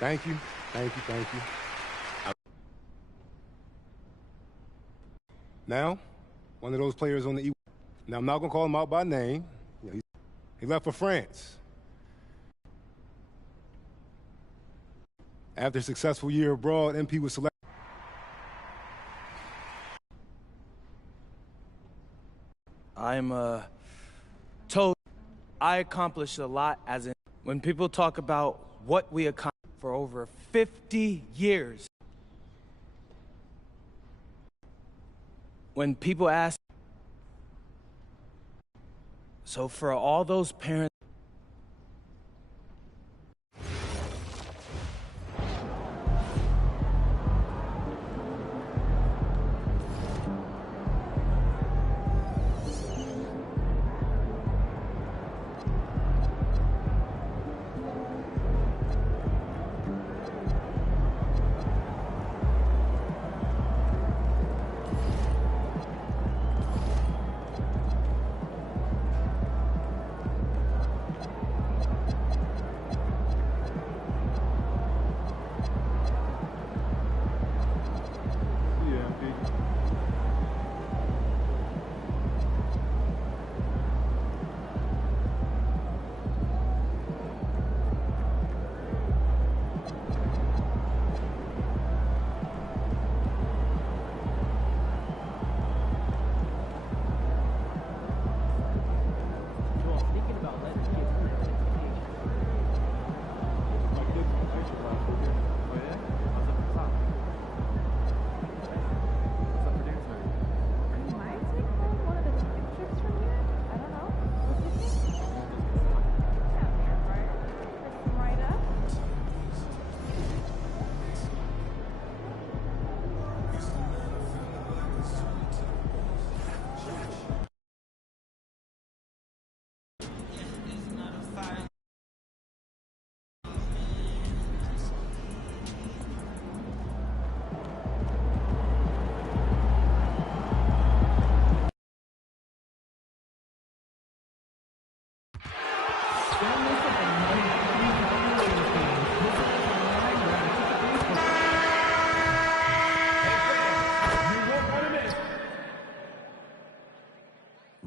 Thank you. Thank you. Thank you. Now, one of those players on the E. Now, I'm not going to call him out by name. You know, he left for France. After a successful year abroad, MP was selected. I'm told I accomplished a lot as in when people talk about what we accomplished for over 50 years. When people ask, so for all those parents,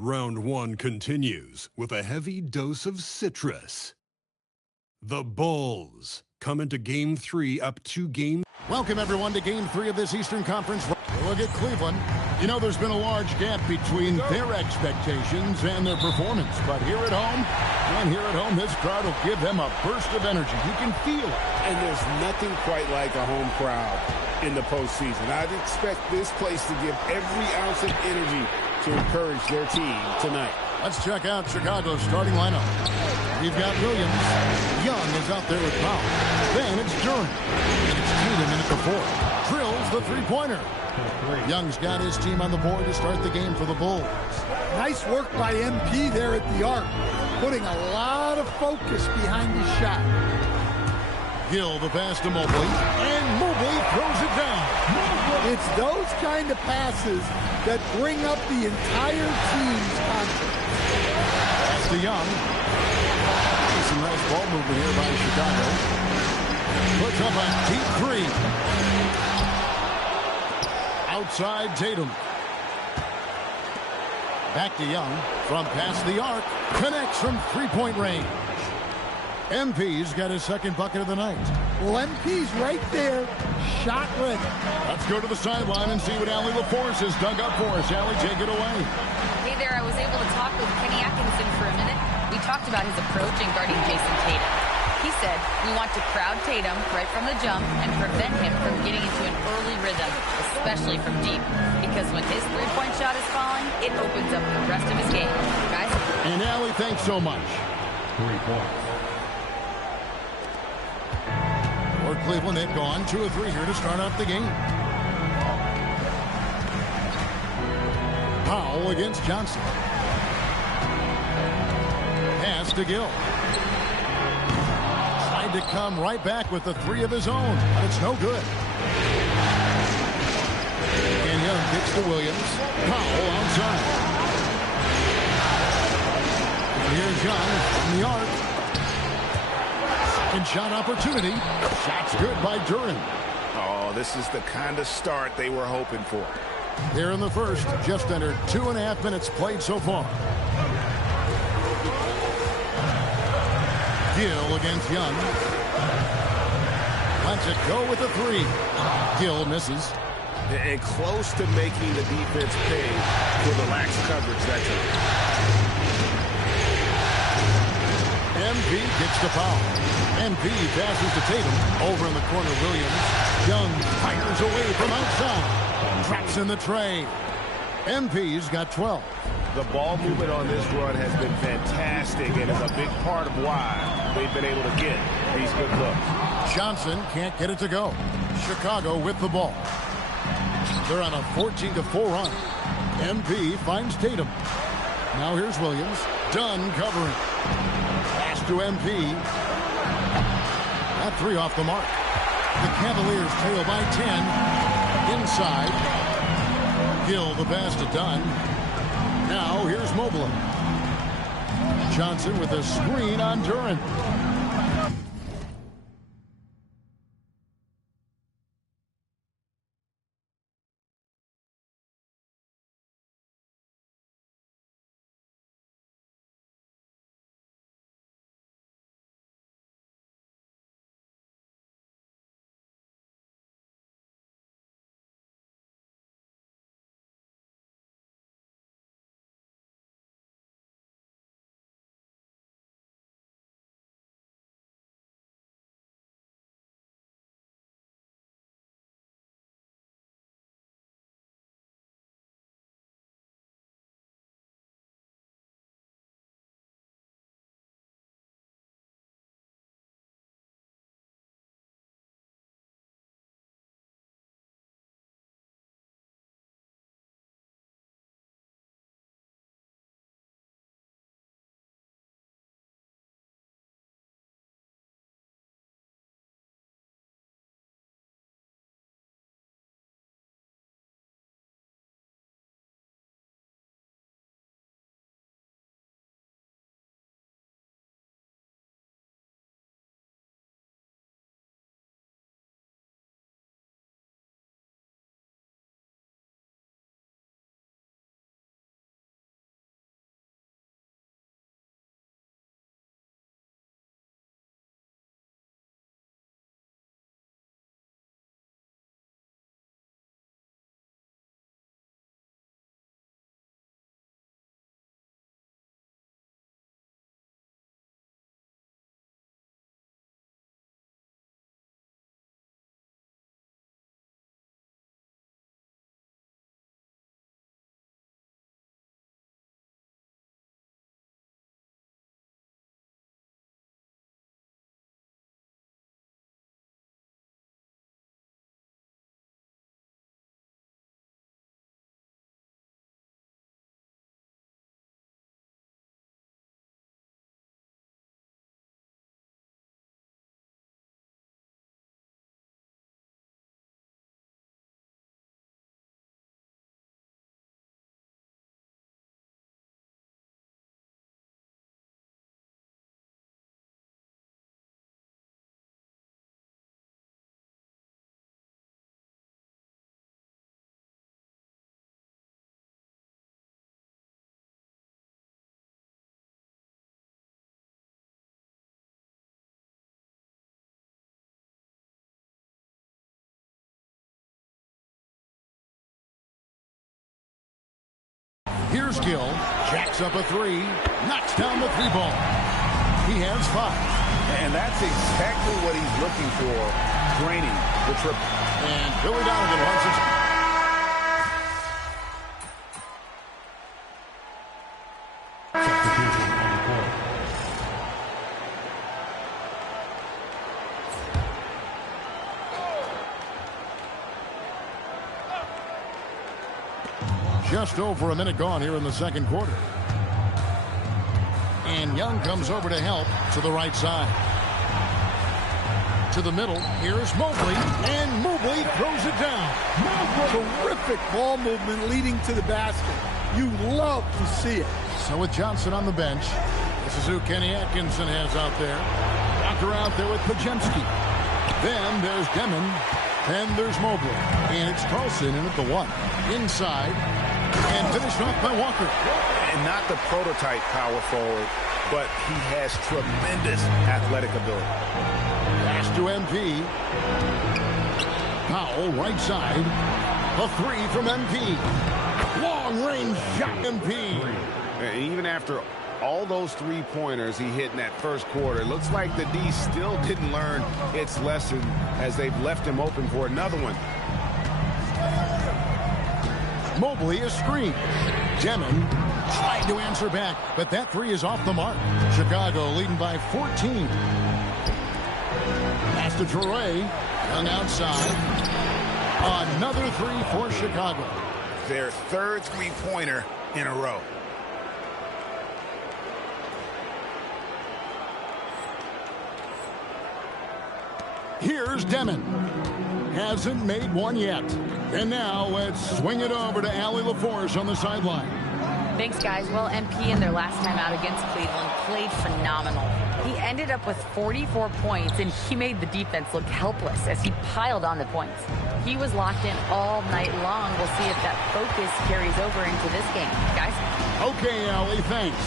Round one continues with a heavy dose of citrus. The Bulls come into Game 3 up 2 games. Welcome, everyone, to Game 3 of this Eastern Conference. Look at Cleveland. You know, there's been a large gap between their expectations and their performance. But here at home, this crowd will give them a burst of energy. You can feel it. And there's nothing quite like a home crowd in the postseason. I'd expect this place to give every ounce of energy to encourage their team tonight. Let's check out Chicago's starting lineup. We've got Williams. Young is out there with Powell. Then it's Duran. And it's Tatum in at the 4. Drills the three-pointer. Young's got his team on the board to start the game for the Bulls. Nice work by MP there at the arc, putting a lot of focus behind his shot. Gill the pass to Mobley, and Mobley throws it down. It's those kind of passes that bring up the entire team's confidence. Pass to Young. Some nice ball movement here by Chicago. Puts up a deep three. Outside Tatum. Back to Young. From past the arc. Connects from three-point range. MP's got his second bucket of the night. Well, MP's right there, shot ready. Let's go to the sideline and see what Allie LaForce has dug up for us. Allie, take it away. Hey there, I was able to talk with Kenny Atkinson for a minute. We talked about his approach in guarding Jason Tatum. He said, we want to crowd Tatum right from the jump and prevent him from getting into an early rhythm, especially from deep. Because when his three-point shot is falling, it opens up the rest of his game. Guys? And Allie, thanks so much. 3 points. For Cleveland, they've gone 2 of 3 here to start off the game. Powell against Johnson. Pass to Gill. Tried to come right back with the 3 of his own, but it's no good. And Young kicks to Williams. Powell outside. And here's Young from the arc. Second shot opportunity. Shot's good by Duran. Oh, this is the kind of start they were hoping for. Here in the first, just under 2.5 minutes played so far. Gill against Young. Lets it go with the three. Gill misses. And close to making the defense pay for the lax coverage that time. MP gets the foul. MP passes to Tatum. Over in the corner, Williams. Young fires away from outside. Traps in the tray. MP's got 12. The ball movement on this run has been fantastic and is a big part of why they've been able to get these good looks. Johnson can't get it to go. Chicago with the ball. They're on a 14-4 run. MP finds Tatum. Now here's Williams. Dunn covering. Pass to MP. That three off the mark. The Cavaliers trail by 10. Inside. Gill the pass to Dunn. Now here's Mobley. Johnson with a screen on Duran. Here's Gill. Jacks up a three. Knocks down the three ball. He has 5. And that's exactly what he's looking for. Draining the triple. And Billy Donovan wants it. Just over a minute gone here in the second quarter. And Young comes over to help to the right side. To the middle. Here's Mobley. And Mobley throws it down. Terrific ball movement leading to the basket. You love to see it. So with Johnson on the bench, this is who Kenny Atkinson has out there. Walker out there with Pajemski. Then there's Demon. And there's Mobley. And it's Carlson in at the 1. Inside. And finished off by Walker. And not the prototype power forward, but he has tremendous athletic ability. Pass to MP. Powell, right side. A 3 from MP. Long-range shot, MP. And even after all those three-pointers he hit in that first quarter, it looks like the D still didn't learn its lesson as they've left him open for another one. Mobley is screened. Demon tried to answer back, but that 3 is off the mark. Chicago leading by 14. Pass to Toure. Young outside. Another 3 for Chicago. Their third three-pointer in a row. Here's Demon. Hasn't made one yet. And now let's swing it over to Allie LaForce on the sideline. Thanks, guys. Well, MP in their last time out against Cleveland played phenomenal. He ended up with 44 points, and he made the defense look helpless as he piled on the points. He was locked in all night long. We'll see if that focus carries over into this game. Guys? Okay, Allie, thanks.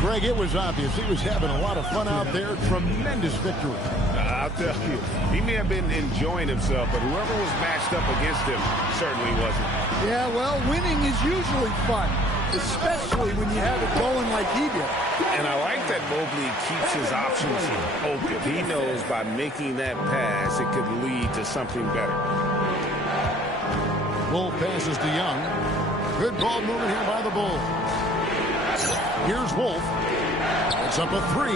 Greg, it was obvious he was having a lot of fun out there. Tremendous victory. I'll tell you, he may have been enjoying himself, but whoever was matched up against him certainly wasn't. Yeah, well, winning is usually fun, especially when you have it going like he did. And I like that Mobley keeps his options open. He knows by making that pass, it could lead to something better. Wolf passes to Young. Good ball movement here by the Bulls. Here's Wolf. It's up a 3,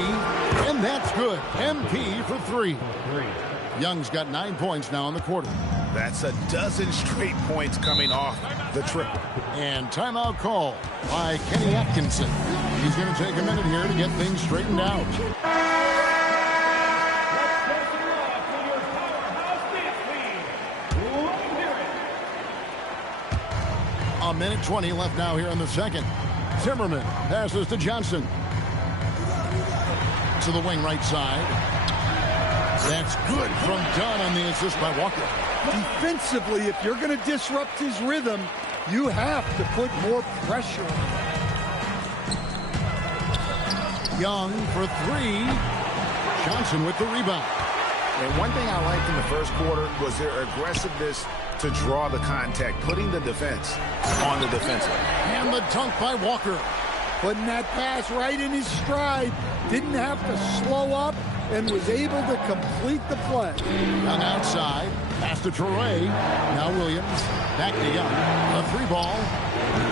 and that's good. MP for 3. Young's got 9 points now in the quarter. That's a dozen straight points coming off the triple. And timeout call by Kenny Atkinson. He's going to take a minute here to get things straightened out. A minute 20 left now here in the second. Zimmerman passes to Johnson. To the wing right side. That's good from Dunn on the assist by Walker. Defensively, if you're going to disrupt his rhythm, you have to put more pressure on him. Young for 3. Johnson with the rebound. And one thing I liked in the first quarter was their aggressiveness to draw the contact, putting the defense on the defensive. And the dunk by Walker. Putting that pass right in his stride. Didn't have to slow up and was able to complete the play. Young outside. Pass to Toure. Now Williams. Back to Young. A 3-ball.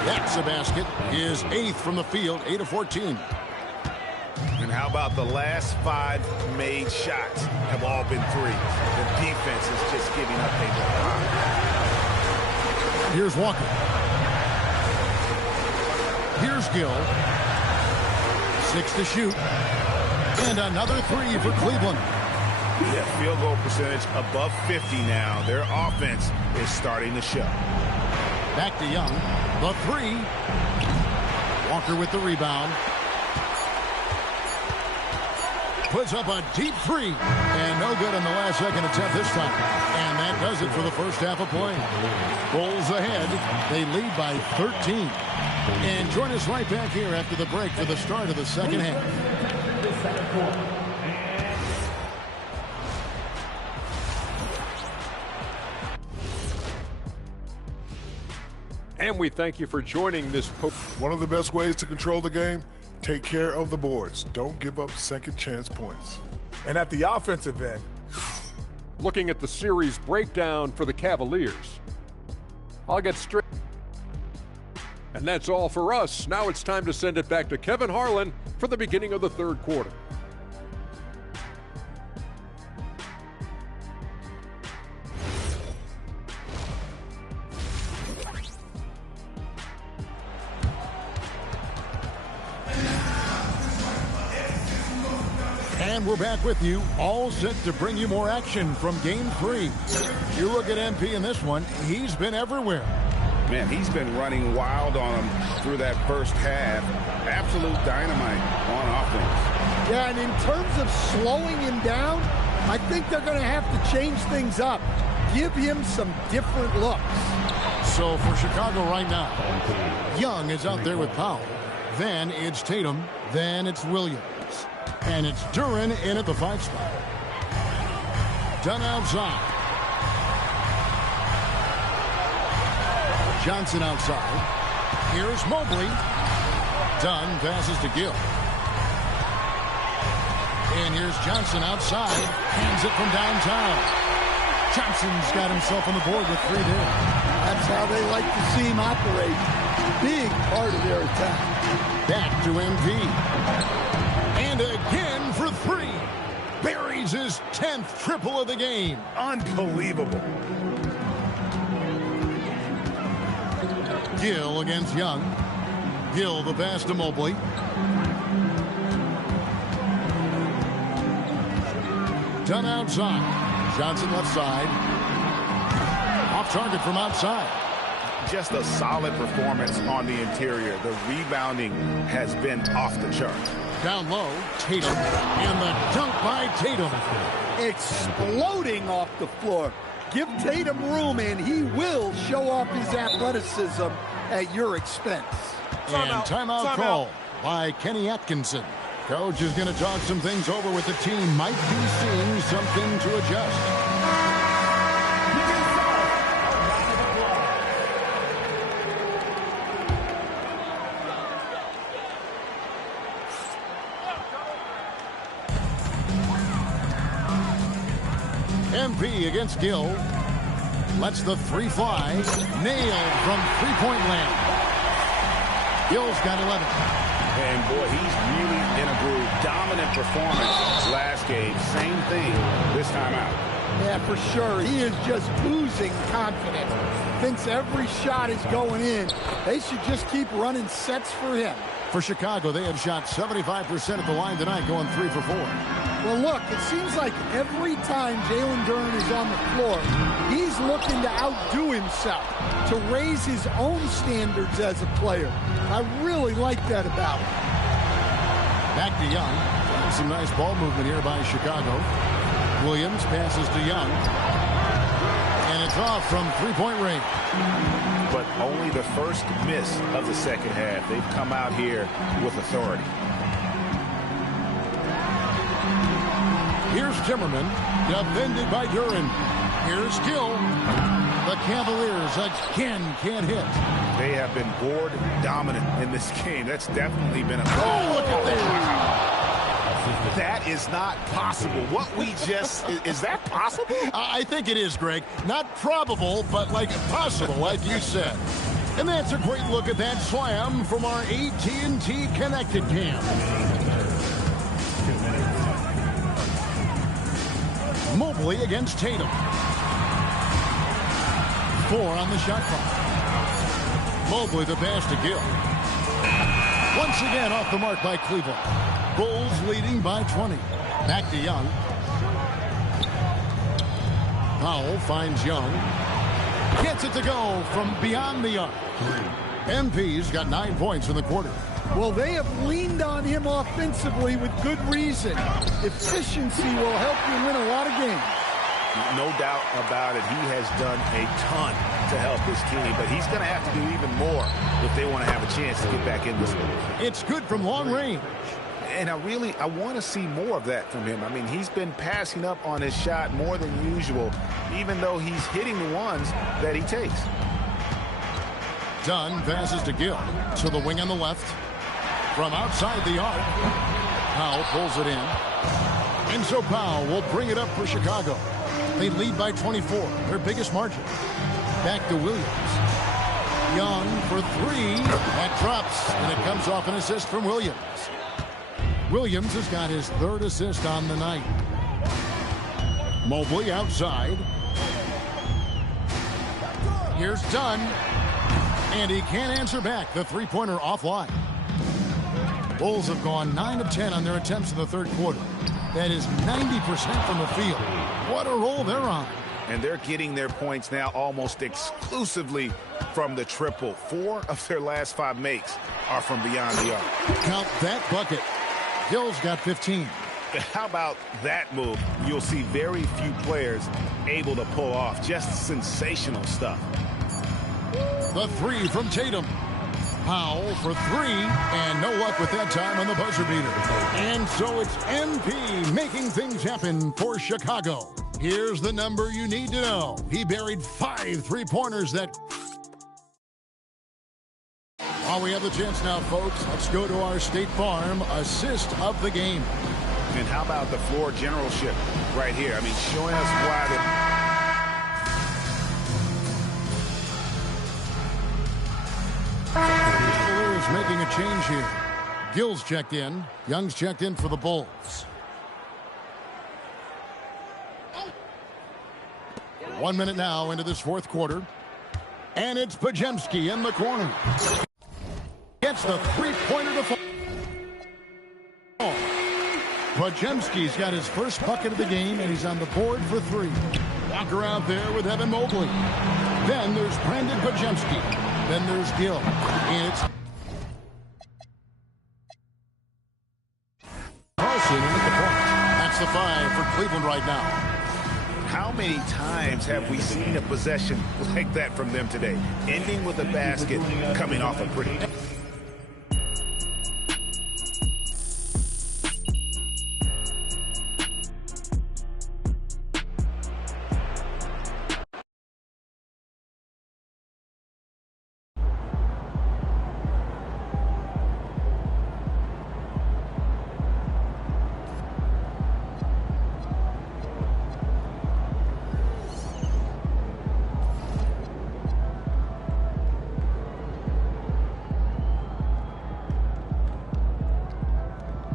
That's a basket. His 8th from the field. 8 of 14. And how about the last 5 made shots have all been threes? The defense is just giving up a lot. Here's Walker. Here's Gill. 6 to shoot. And another 3 for Cleveland. Yeah, field goal percentage above 50 now. Their offense is starting to show. Back to Young. The 3. Walker with the rebound. Puts up a deep 3. And no good on the last second attempt this time. And that does it for the first half of play. Bulls ahead. They lead by 13. And join us right back here after the break for the start of the second half. And we thank you for joining this. One of the best ways to control the game, take care of the boards. Don't give up second chance points. And at the offensive end, looking at the series breakdown for the Cavaliers. I'll get straight. And that's all for us. Now it's time to send it back to Kevin Harlan for the beginning of the third quarter. And we're back with you, all set to bring you more action from Game 3. You look at MP in this one, he's been everywhere. Man, he's been running wild on him through that first half. Absolute dynamite on offense. Yeah, and in terms of slowing him down, I think they're going to have to change things up. Give him some different looks. So for Chicago right now, Young is out there with Powell. Then it's Tatum. Then it's Williams. And it's Duren in at the 5 spot. Dunn outside. Johnson outside. Here's Mobley. Dunn passes to Gill. And here's Johnson outside. Hands it from downtown. Johnson's got himself on the board with 3 there. That's how they like to see him operate. Big part of their attack. Back to MP. And again for 3. Buries his 10th triple of the game. Unbelievable. Gill against Young. Gill the pass to Mobley. Dunn outside. Johnson left side. Off target from outside. Just a solid performance on the interior. The rebounding has been off the charts. Down low, Tatum. And the dunk by Tatum. Exploding off the floor. Give Tatum room and he will show off his athleticism at your expense. And timeout call by Kenny Atkinson. Coach is going to talk some things over with the team. Might be seeing something to adjust. MP against Gill. Lets the 3 fly. Nailed from three-point land. Gill's got 11. And boy, he's really in a groove. Dominant performance last game. Same thing this time out. Yeah, for sure. He is just oozing confidence. Thinks every shot is going in. They should just keep running sets for him. For Chicago, they have shot 75% at the line tonight, going 3 for 4. Well, look, it seems like every time Jalen Duren is on the floor, he's looking to outdo himself, to raise his own standards as a player. I really like that about him. Back to Young. Some nice ball movement here by Chicago. Williams passes to Young. And it's off from three-point range. But only the first miss of the second half. They've come out here with authority. Here's Timmerman, defended by Duren. Here's Gill. The Cavaliers again can't hit. They have been board dominant in this game. That's definitely been a... Oh, look at this. That is not possible. What we just... Is that possible? I think it is, Greg. Not probable, but like possible, like you said. And that's a great look at that slam from our AT&T Connected Cam. Mobley against Tatum. 4 on the shot clock. Mobley the pass to Gill. Once again off the mark by Cleveland. Bulls leading by 20. Back to Young. Powell finds Young. Gets it to go from beyond the arc. MP's got 9 points in the quarter. Well, they have leaned on him offensively with good reason. Efficiency will help you win a lot of games. No doubt about it. He has done a ton to help his team, but he's going to have to do even more if they want to have a chance to get back in this one. It's good from long range. And I want to see more of that from him. I mean, he's been passing up on his shot more than usual, even though he's hitting the ones that he takes. Dunn passes to Gill. To the wing on the left. From outside the arc. Powell pulls it in. And so Powell will bring it up for Chicago. They lead by 24, their biggest margin. Back to Williams. Young for 3. That drops, and it comes off an assist from Williams. Williams has got his 3rd assist on the night. Mobley outside. Here's Dunn. And he can't answer back. The three-pointer offline. Bulls have gone 9 of 10 on their attempts in the third quarter. That is 90% from the field. What a roll they're on. And they're getting their points now almost exclusively from the triple. 4 of their last 5 makes are from beyond the arc. Count that bucket. Gill's got 15. How about that move? You'll see very few players able to pull off. Just sensational stuff. The three from Tatum. Powell for three, and no luck with that time on the buzzer beater. And so it's MP making things happen for Chicago. Here's the number you need to know. He buried 5 three-pointers that... While we have the chance now, folks, let's go to our State Farm assist of the game. And how about the floor generalship right here? I mean, showing us why the... Making a change here. Gill's checked in. Young's checked in for the Bulls. 1 minute now into this fourth quarter. And it's Podziemski in the corner. Gets the three-pointer to fall. Podziemski's got his first bucket of the game, and he's on the board for 3. Walker out there with Evan Mobley. Then there's Brandon Podziemski. Then there's Gill. And it's That's the 5 for Cleveland right now. How many times have we seen a possession like that from them today? Ending with a basket, coming off a pretty...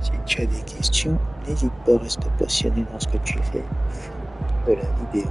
Si tu as des questions, n'hésite pas à rester passionné dans ce que tu fais. De la vidéo.